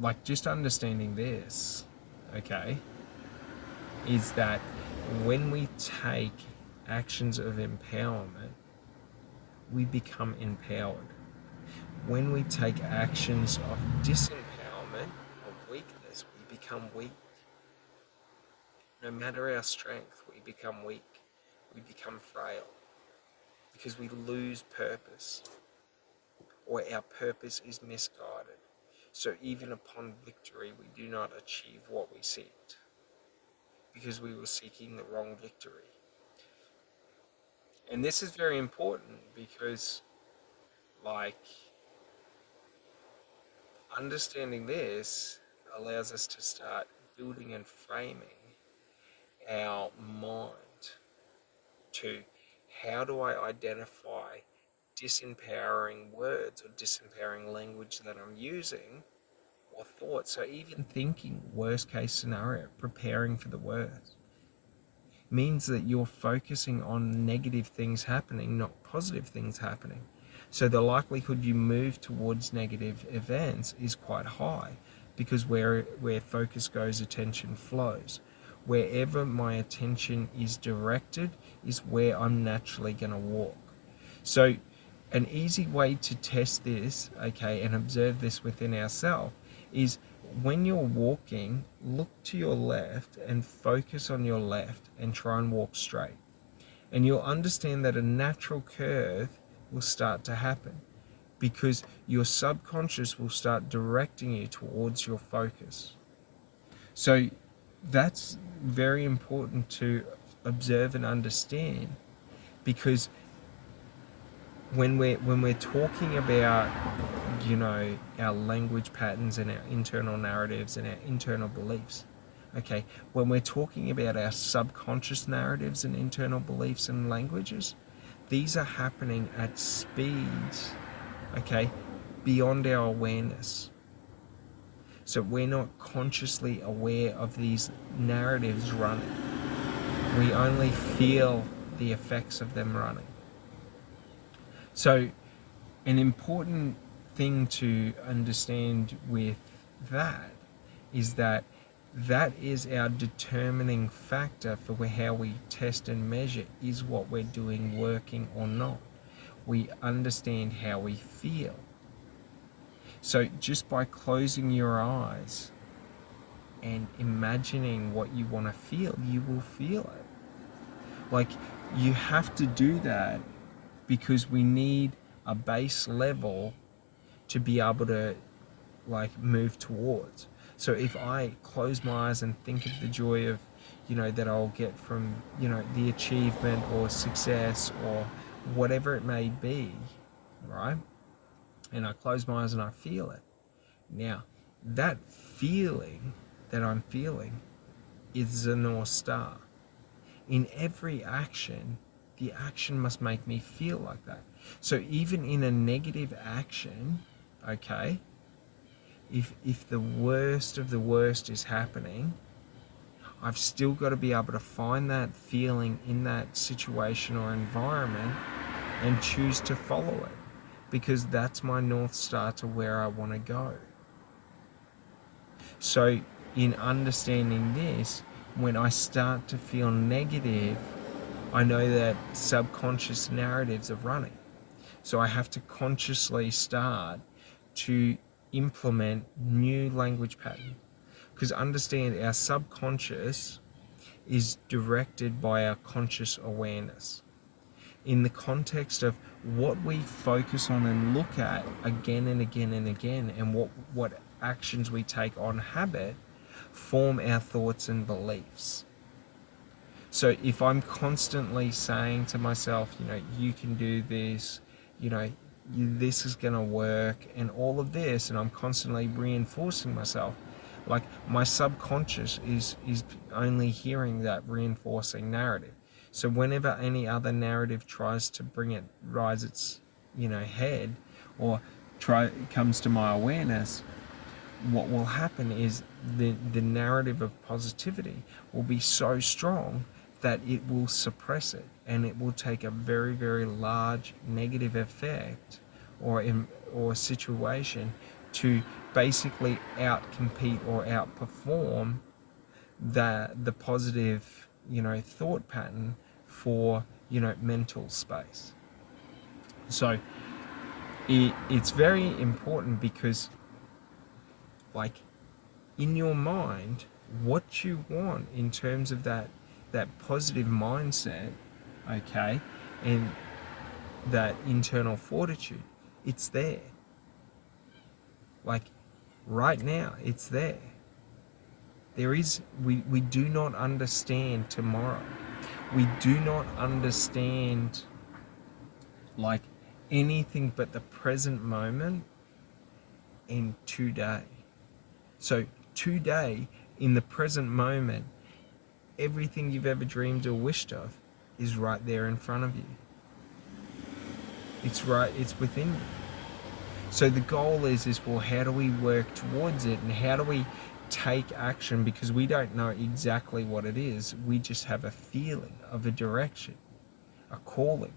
like, just understanding this, okay, is that when we take actions of empowerment, we become empowered. When we take actions of disempowerment, of weakness, we become weak. No matter our strength, we become weak. We become frail. Because we lose purpose, or our purpose is misguided. So even upon victory, we do not achieve what we seeked, because we were seeking the wrong victory. And this is very important because, like, understanding this allows us to start building and framing our mind to, how do I identify disempowering words or disempowering language that I'm using, or thoughts. So even thinking worst case scenario, preparing for the worst, means that you're focusing on negative things happening, not positive things happening. So the likelihood you move towards negative events is quite high, because where focus goes, attention flows. Wherever my attention is directed is where I'm naturally going to walk. So an easy way to test this, okay, and observe this within ourselves, is when you're walking, look to your left and focus on your left and try and walk straight. And you'll understand that a natural curve will start to happen. because your subconscious will start directing you towards your focus. So that's very important to observe and understand, because when we're talking about, you know, our language patterns and our internal narratives and our internal beliefs, okay, when we're talking about our subconscious narratives and internal beliefs and languages, these are happening at speeds, okay, beyond our awareness. So we're not consciously aware of these narratives running. We only feel the effects of them running. So an important thing to understand with that is that that is our determining factor for how we test and measure, is what we're doing working or not. We understand how we feel. So just by closing your eyes and imagining what you want to feel, you will feel it. Like, you have to do that because we need a base level to be able to, like, move towards. So if I close my eyes and think of the joy of, you know, that I'll get from, you know, the achievement or success or whatever it may be, right? And I close my eyes and I feel it. Now, that feeling that I'm feeling is the North Star. In every action, the action must make me feel like that. So even in a negative action, okay, if the worst of the worst is happening, I've still got to be able to find that feeling in that situation or environment and choose to follow it, because that's my North Star to where I want to go. So in understanding this, when I start to feel negative, I know that subconscious narratives are running. So I have to consciously start to implement new language pattern. Because understand, our subconscious is directed by our conscious awareness. In the context of what we focus on and look at again and again and again, and what actions we take on habit, form our thoughts and beliefs. So if I'm constantly saying to myself, you know, you can do this, you know, this is going to work, and all of this, and I'm constantly reinforcing myself, like, my subconscious is only hearing that reinforcing narrative. So whenever any other narrative tries to rise its, you know, head, or comes to my awareness, what will happen is the narrative of positivity will be so strong that it will suppress it, and it will take a very, very large negative effect or situation to basically outcompete or outperform the positive, you know, thought pattern for, you know, mental space. So it's very important, because, like, in your mind, what you want in terms of that positive mindset, okay, and that internal fortitude, it's there. Like, right now, it's there. We do not understand tomorrow. We do not understand, like, anything but the present moment and today. So today, in the present moment, everything you've ever dreamed or wished of is right there in front of you. It's within you. So the goal is well, how do we work towards it, and how do we take action? Because we don't know exactly what it is. We just have a feeling of a direction, a calling.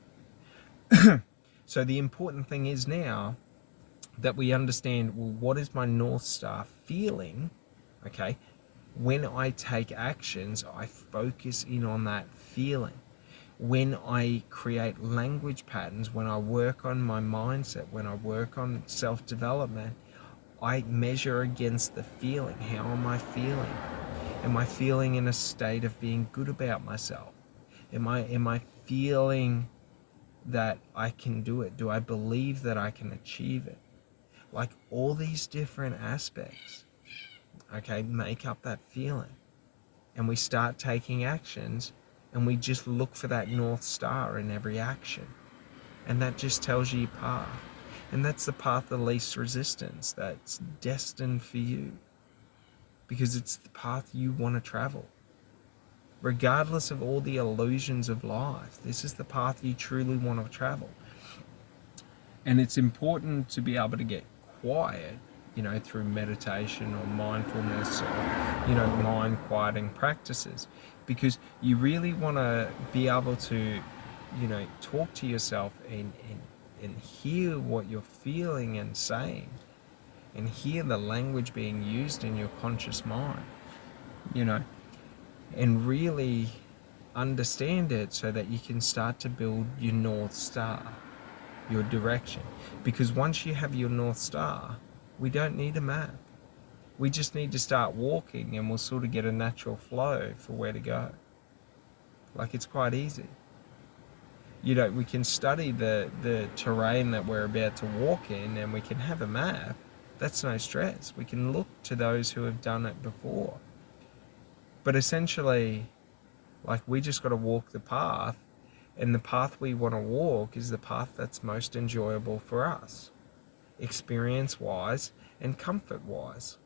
So the important thing is now that we understand, well, what is my North Star feeling? Okay, when I take actions, I focus in on that feeling. When I create language patterns, when I work on my mindset, when I work on self-development, I measure against the feeling. How am I feeling? Am I feeling in a state of being good about myself? Am I feeling that I can do it? Do I believe that I can achieve it? Like all these different aspects, okay, make up that feeling. And we start taking actions, and we just look for that North Star in every action. And that just tells you your path. And that's the path of least resistance that's destined for you, because it's the path you want to travel. Regardless of all the illusions of life, this is the path you truly want to travel. And it's important to be able to get quiet, through meditation or mindfulness or, mind quieting practices, because you really want to be able to, talk to yourself and hear what you're feeling and saying, and hear the language being used in your conscious mind, and really understand it so that you can start to build your North Star, your direction. Because once you have your North Star, we don't need a map. We just need to start walking, and we'll sort of get a natural flow for where to go. Like, it's quite easy. We can study the terrain that we're about to walk in, and we can have a map. That's no stress. We can look to those who have done it before. But essentially, like, we just got to walk the path, and the path we want to walk is the path that's most enjoyable for us, experience-wise and comfort-wise.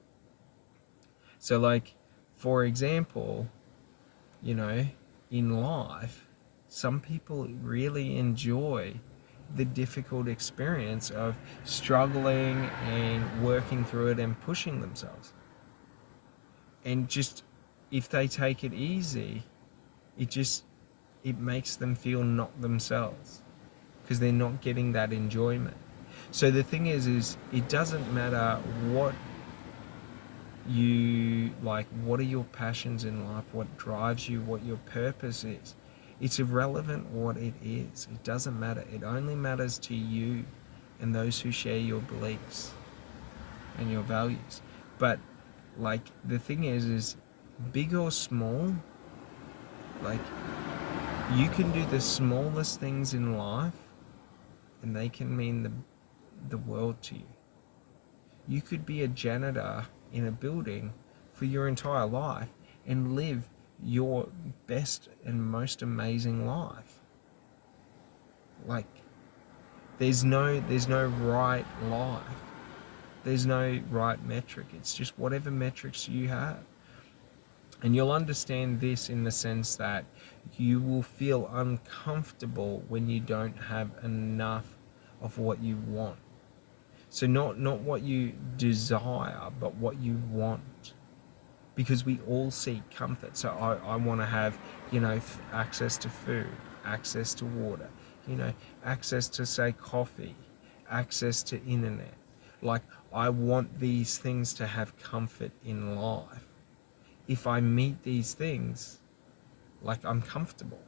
So, like, for example, in life, some people really enjoy the difficult experience of struggling and working through it and pushing themselves. And just, if they take it easy, it makes them feel not themselves, because they're not getting that enjoyment. So the thing is it doesn't matter what you like, what are your passions in life, what drives you, what your purpose is. It's irrelevant what it is. It doesn't matter. It only matters to you and those who share your beliefs and your values. But like, the thing is big or small, like, you can do the smallest things in life, and they can mean the world to you. You could be a janitor in a building for your entire life and live your best and most amazing life. Like, there's no right life. There's no right metric. It's just whatever metrics you have. And you'll understand this in the sense that you will feel uncomfortable when you don't have enough of what you want. So not what you desire, but what you want. Because we all seek comfort. So I want to have, access to food, access to water, access to, say, coffee, access to internet. Like, I want these things to have comfort in life. If I meet these things, like, I'm comfortable.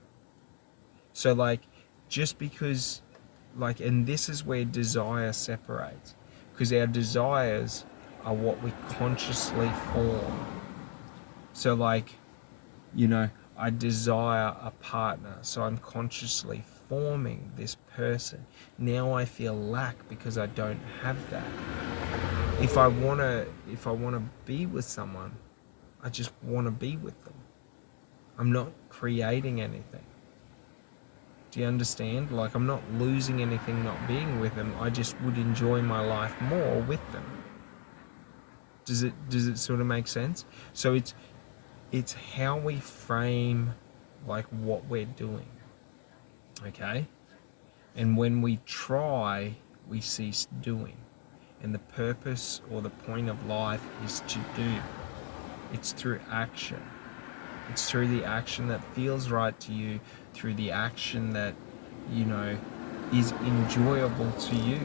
So, like, just because, like, and this is where desire separates, because our desires are what we consciously form. So, like, I desire a partner, so I'm consciously forming this person. Now I feel lack because I don't have that. If I wanna be with someone, I just want to be with them. I'm not creating anything. Do you understand? Like, I'm not losing anything not being with them. I just would enjoy my life more with them. Does it sort of make sense? So it's how we frame, like, what we're doing. Okay? And when we try, we cease doing. And the purpose or the point of life is to do. It's through action. It's through the action that feels right to you, through the action that, is enjoyable to you.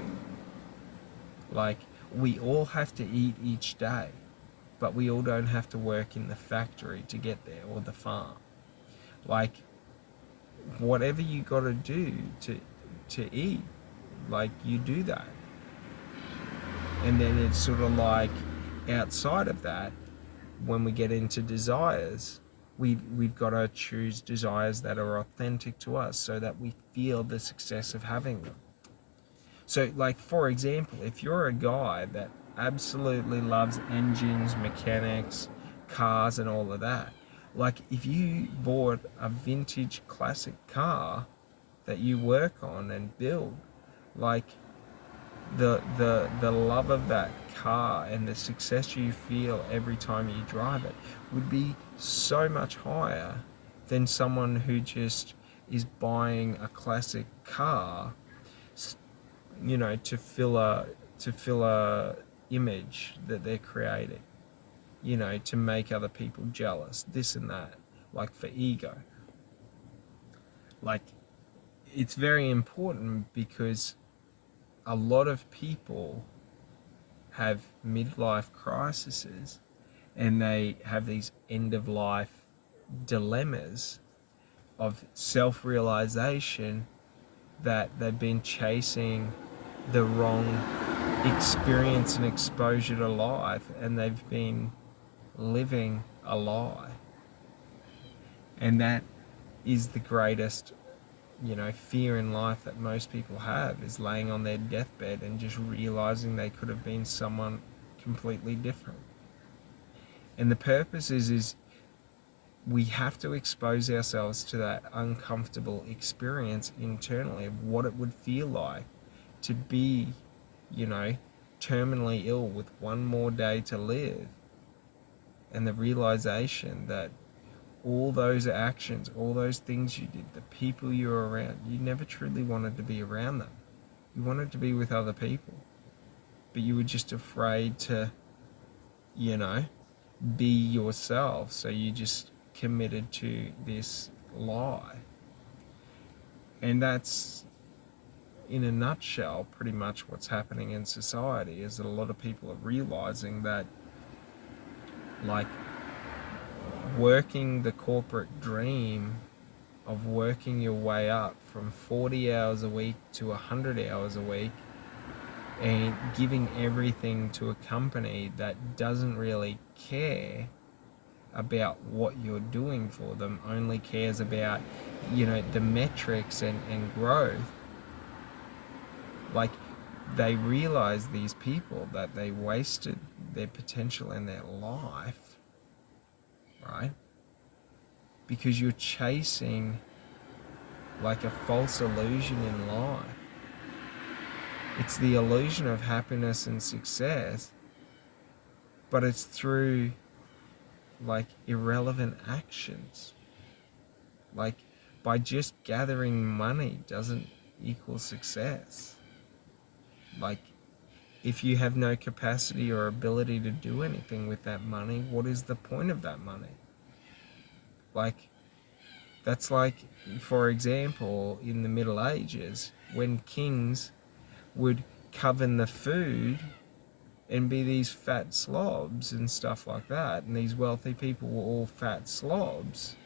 Like, we all have to eat each day, but we all don't have to work in the factory to get there, or the farm. Like, whatever you got to do to eat, like, you do that. And then it's sort of like, outside of that, when we get into desires, we've got to choose desires that are authentic to us so that we feel the success of having them. So, like, for example, if you're a guy that absolutely loves engines, mechanics, cars, and all of that, like, if you bought a vintage classic car that you work on and build, like, the love of that car and the success you feel every time you drive it would be so much higher than someone who just is buying a classic car, you know, to fill a image that they're creating, you know, to make other people jealous, this and that, like, for ego. Like, it's very important because a lot of people have midlife crises and they have these end of life dilemmas of self-realization that they've been chasing the wrong experience and exposure to life, and they've been living a lie. And that is the greatest, you know, fear in life that most people have, is laying on their deathbed and just realizing they could have been someone completely different. And the purpose is we have to expose ourselves to that uncomfortable experience internally of what it would feel like to be, you know, terminally ill with one more day to live, and the realization that all those actions, all those things you did, the people you were around, you never truly wanted to be around them. You wanted to be with other people, but you were just afraid to, you know, be yourself, so you just committed to this lie. And that's, in a nutshell, pretty much what's happening in society, is that a lot of people are realizing that, like, working the corporate dream of working your way up from 40 hours a week to 100 hours a week and giving everything to a company that doesn't really care about what you're doing for them, only cares about, you know, the metrics and growth. Like, they realize, these people, that they wasted their potential in their life, right? Because you're chasing, like, a false illusion in life. It's the illusion of happiness and success, but it's through, like, irrelevant actions. Like, by just gathering money doesn't equal success. Like, if you have no capacity or ability to do anything with that money, what is the point of that money? Like, that's like, for example, in the Middle Ages, when kings would coven the food and be these fat slobs and stuff like that, and these wealthy people were all fat slobs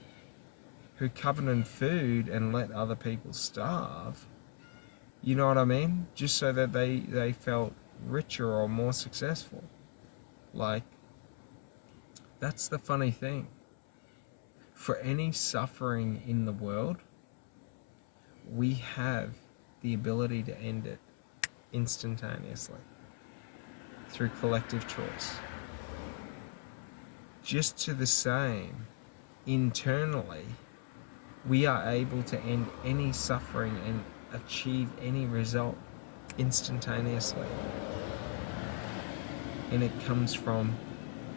who coveted food and let other people starve. You know what I mean? Just so that they felt richer or more successful. Like, that's the funny thing. For any suffering in the world, we have the ability to end it instantaneously through collective choice. Just to the same, internally, we are able to end any suffering and achieve any result instantaneously. And it comes from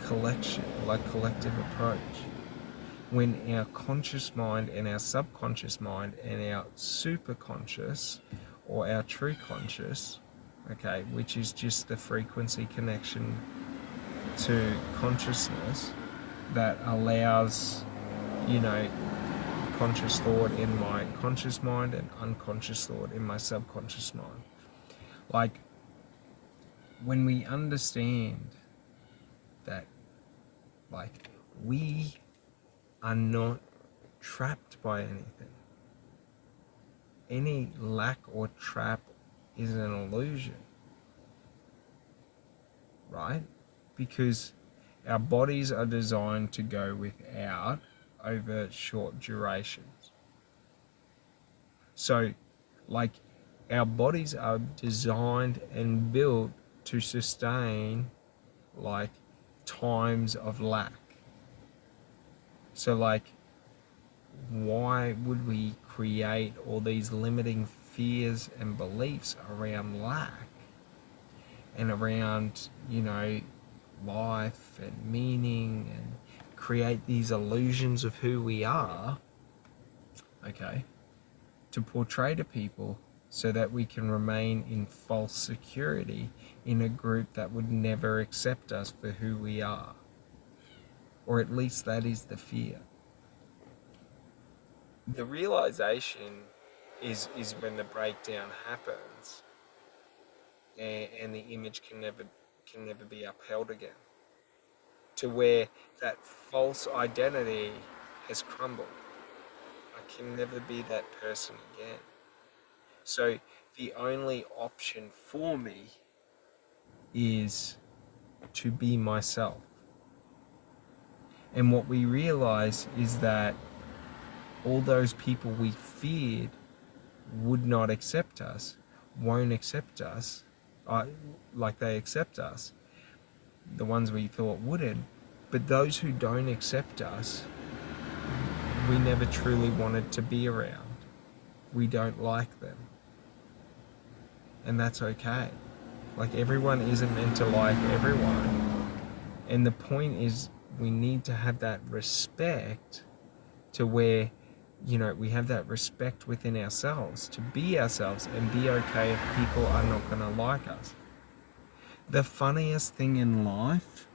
collective approach. When our conscious mind and our subconscious mind and our superconscious, or our true conscious, okay, which is just the frequency connection to consciousness that allows, you know, conscious thought in my conscious mind and unconscious thought in my subconscious mind. Like, when we understand that, like, we are not trapped by anything. Any lack or trap is an illusion, right? Because our bodies are designed to go without, over short durations. So, like, our bodies are designed and built to sustain, like, times of lack. So, like, why would we create all these limiting fears and beliefs around lack and around, life and meaning, and create these illusions of who we are, okay, to portray to people so that we can remain in false security in a group that would never accept us for who we are? Or at least that is the fear. The realization is when the breakdown happens, and the image can never be upheld again, to where that false identity has crumbled. I can never be that person again. So the only option for me is to be myself. And what we realize is that all those people we feared would not accept us, won't accept us, like they accept us, the ones we thought wouldn't. But those who don't accept us, we never truly wanted to be around. We don't like them. And that's okay. Like, everyone isn't meant to like everyone. And the point is, we need to have that respect to where, we have that respect within ourselves to be ourselves and be okay if people are not going to like us. The funniest thing in life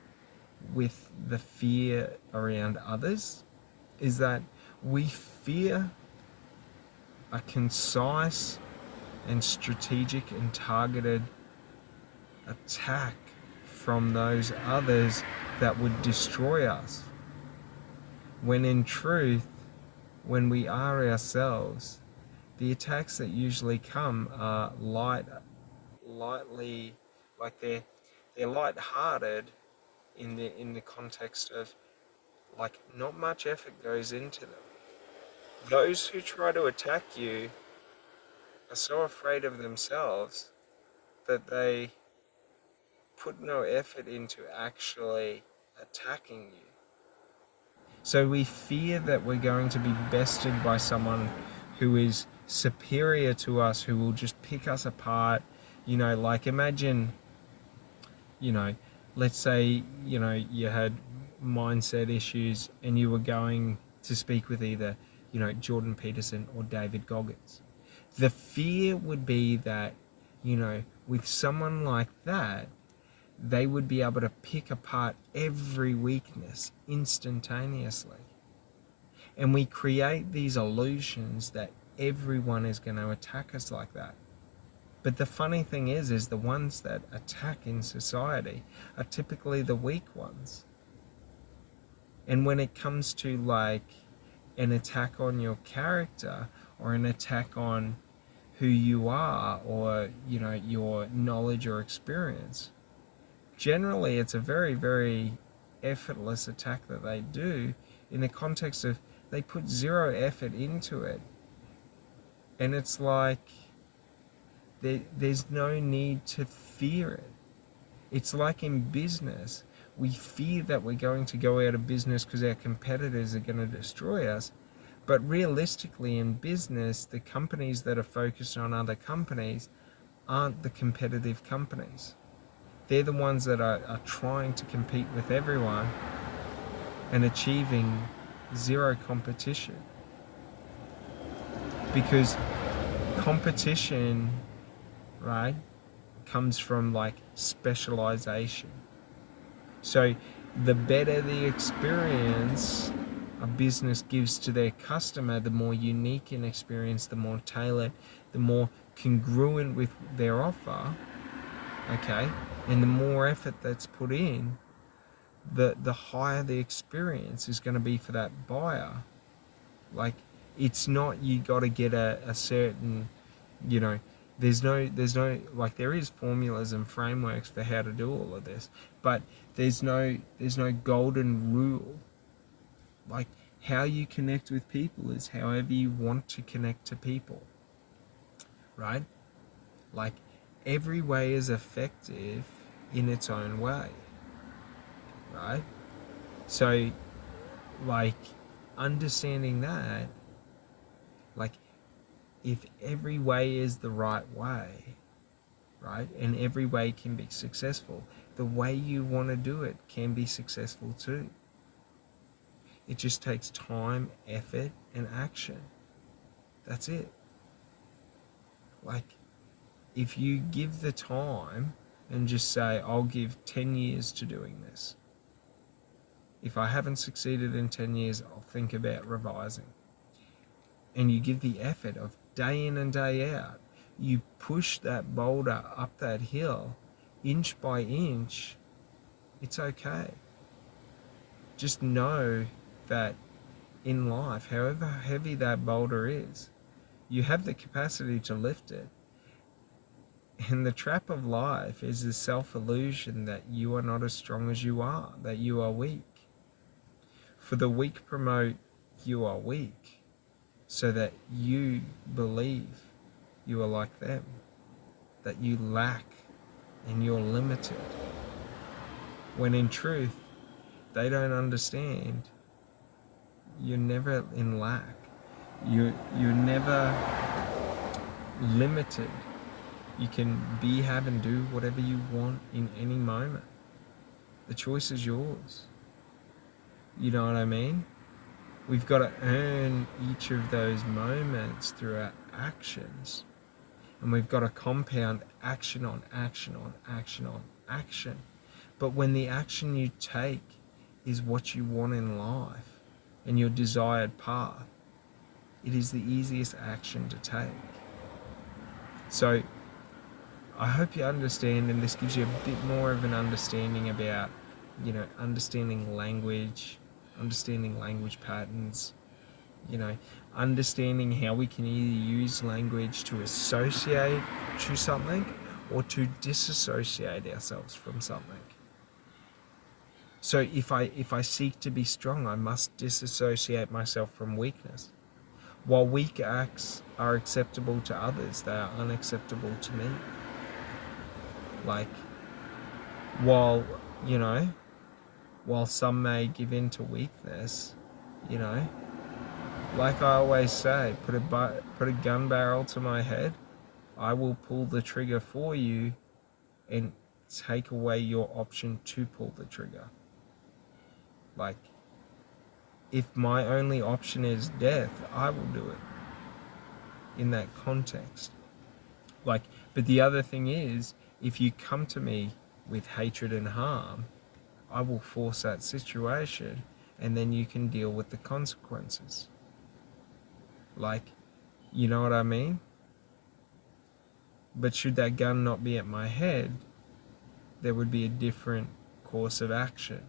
with the fear around others is that we fear a concise and strategic and targeted attack from those others that would destroy us. When in truth, when we are ourselves, the attacks that usually come are lightly, like they're light-hearted in the context of, like, not much effort goes into them. Those who try to attack you are so afraid of themselves that they put no effort into actually attacking you. So we fear that we're going to be bested by someone who is superior to us, who will just pick us apart. Like, imagine, let's say, you had mindset issues and you were going to speak with either, Jordan Peterson or David Goggins. The fear would be that, with someone like that, they would be able to pick apart every weakness instantaneously. And we create these illusions that everyone is going to attack us like that. But the funny thing is the ones that attack in society are typically the weak ones. And when it comes to, like, an attack on your character or an attack on who you are, or, your knowledge or experience, generally it's a very, very effortless attack that they do, in the context of they put zero effort into it. And it's like there's no need to fear it. It's like in business, we fear that we're going to go out of business because our competitors are going to destroy us. But realistically, in business, the companies that are focused on other companies aren't the competitive companies. They're the ones that are trying to compete with everyone and achieving zero competition. Because competition, right, comes from, like, specialization. So the better the experience a business gives to their customer, the more unique an experience, the more tailored, the more congruent with their offer, okay, and the more effort that's put in, the higher the experience is going to be for that buyer. Like, it's not you got to get a certain, there's no, like, there is formulas and frameworks for how to do all of this, but there's no golden rule. Like, how you connect with people is however you want to connect to people, right? Like, every way is effective in its own way, right? So, like, understanding that, like, if every way is the right way, right, and every way can be successful, the way you want to do it can be successful too. It just takes time, effort, and action. That's it. Like, if you give the time and just say, I'll give 10 years to doing this. If I haven't succeeded in 10 years, I'll think about revising. And you give the effort of day in and day out. You push that boulder up that hill, inch by inch. It's okay. Just know that in life, however heavy that boulder is, you have the capacity to lift it. And the trap of life is the self-illusion that you are not as strong as you are, that you are weak. For the weak promote you are weak, so that you believe you are like them, that you lack and you're limited. When in truth, they don't understand you're never in lack. You're never limited. You can be, have, and do whatever you want in any moment. The choice is yours. You know what I mean? We've got to earn each of those moments through our actions. And we've got to compound action on action on action on action. But when the action you take is what you want in life and your desired path, it is the easiest action to take. So I hope you understand, and this gives you a bit more of an understanding about, understanding language patterns, understanding how we can either use language to associate to something or to disassociate ourselves from something. So if I seek to be strong, I must disassociate myself from weakness. While weak acts are acceptable to others, they are unacceptable to me. Like, while some may give in to weakness, like I always say, put a gun barrel to my head, I will pull the trigger for you and take away your option to pull the trigger. Like, if my only option is death, I will do it in that context. Like, but the other thing is, if you come to me with hatred and harm, I will force that situation, and then you can deal with the consequences. Like, you know what I mean? But should that gun not be at my head, there would be a different course of action.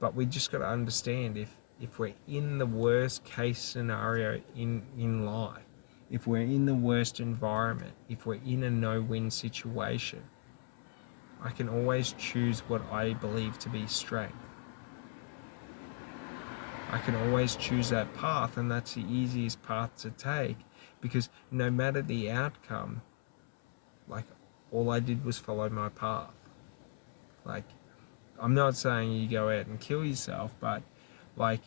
But we just got to understand, if we're in the worst case scenario in life, if we're in the worst environment, if we're in a no-win situation, I can always choose what I believe to be strength. I can always choose that path, and that's the easiest path to take, because no matter the outcome, like, all I did was follow my path. Like, I'm not saying you go out and kill yourself, but like,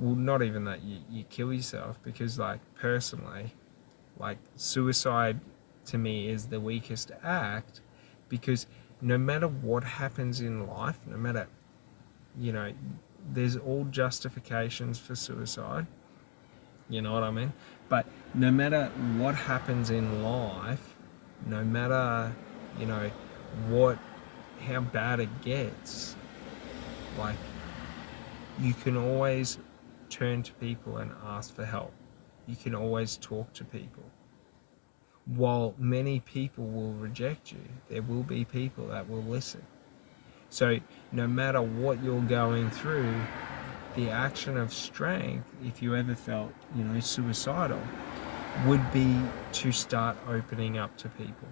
well, not even that you kill yourself, because like, personally, like, suicide to me is the weakest act, because no matter what happens in life, no matter, there's all justifications for suicide, you know what I mean? But no matter what happens in life, no matter, how bad it gets, like, you can always turn to people and ask for help. You can always talk to people. While many people will reject you, there will be people that will listen. So no matter what you're going through, the action of strength, if you ever felt, suicidal, would be to start opening up to people,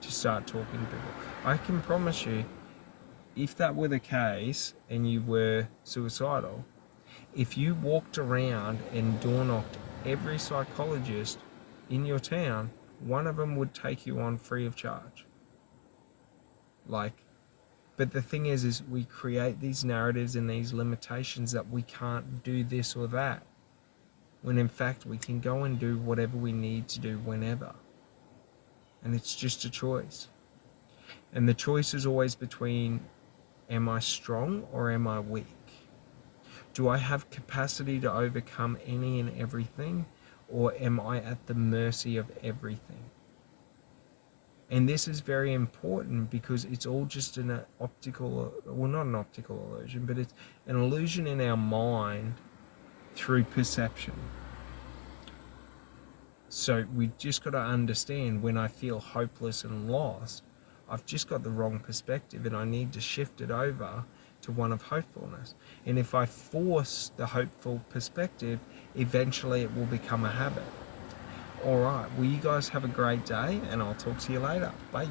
to start talking to people. I can promise you, if that were the case and you were suicidal, If you walked around and door knocked every psychologist in your town, one of them would take you on free of charge. Like, but the thing is we create these narratives and these limitations that we can't do this or that, when in fact we can go and do whatever we need to do whenever. And it's just a choice. And the choice is always between, am I strong or am I weak? Do I have capacity to overcome any and everything, or am I at the mercy of everything? And this is very important because it's all just an optical, well, not an optical illusion, but it's an illusion in our mind through perception. So we just got to understand, when I feel hopeless and lost, I've just got the wrong perspective and I need to shift it over to one of hopefulness. And if I force the hopeful perspective, eventually it will become a habit. All right, well, you guys have a great day, and I'll talk to you later. Bye.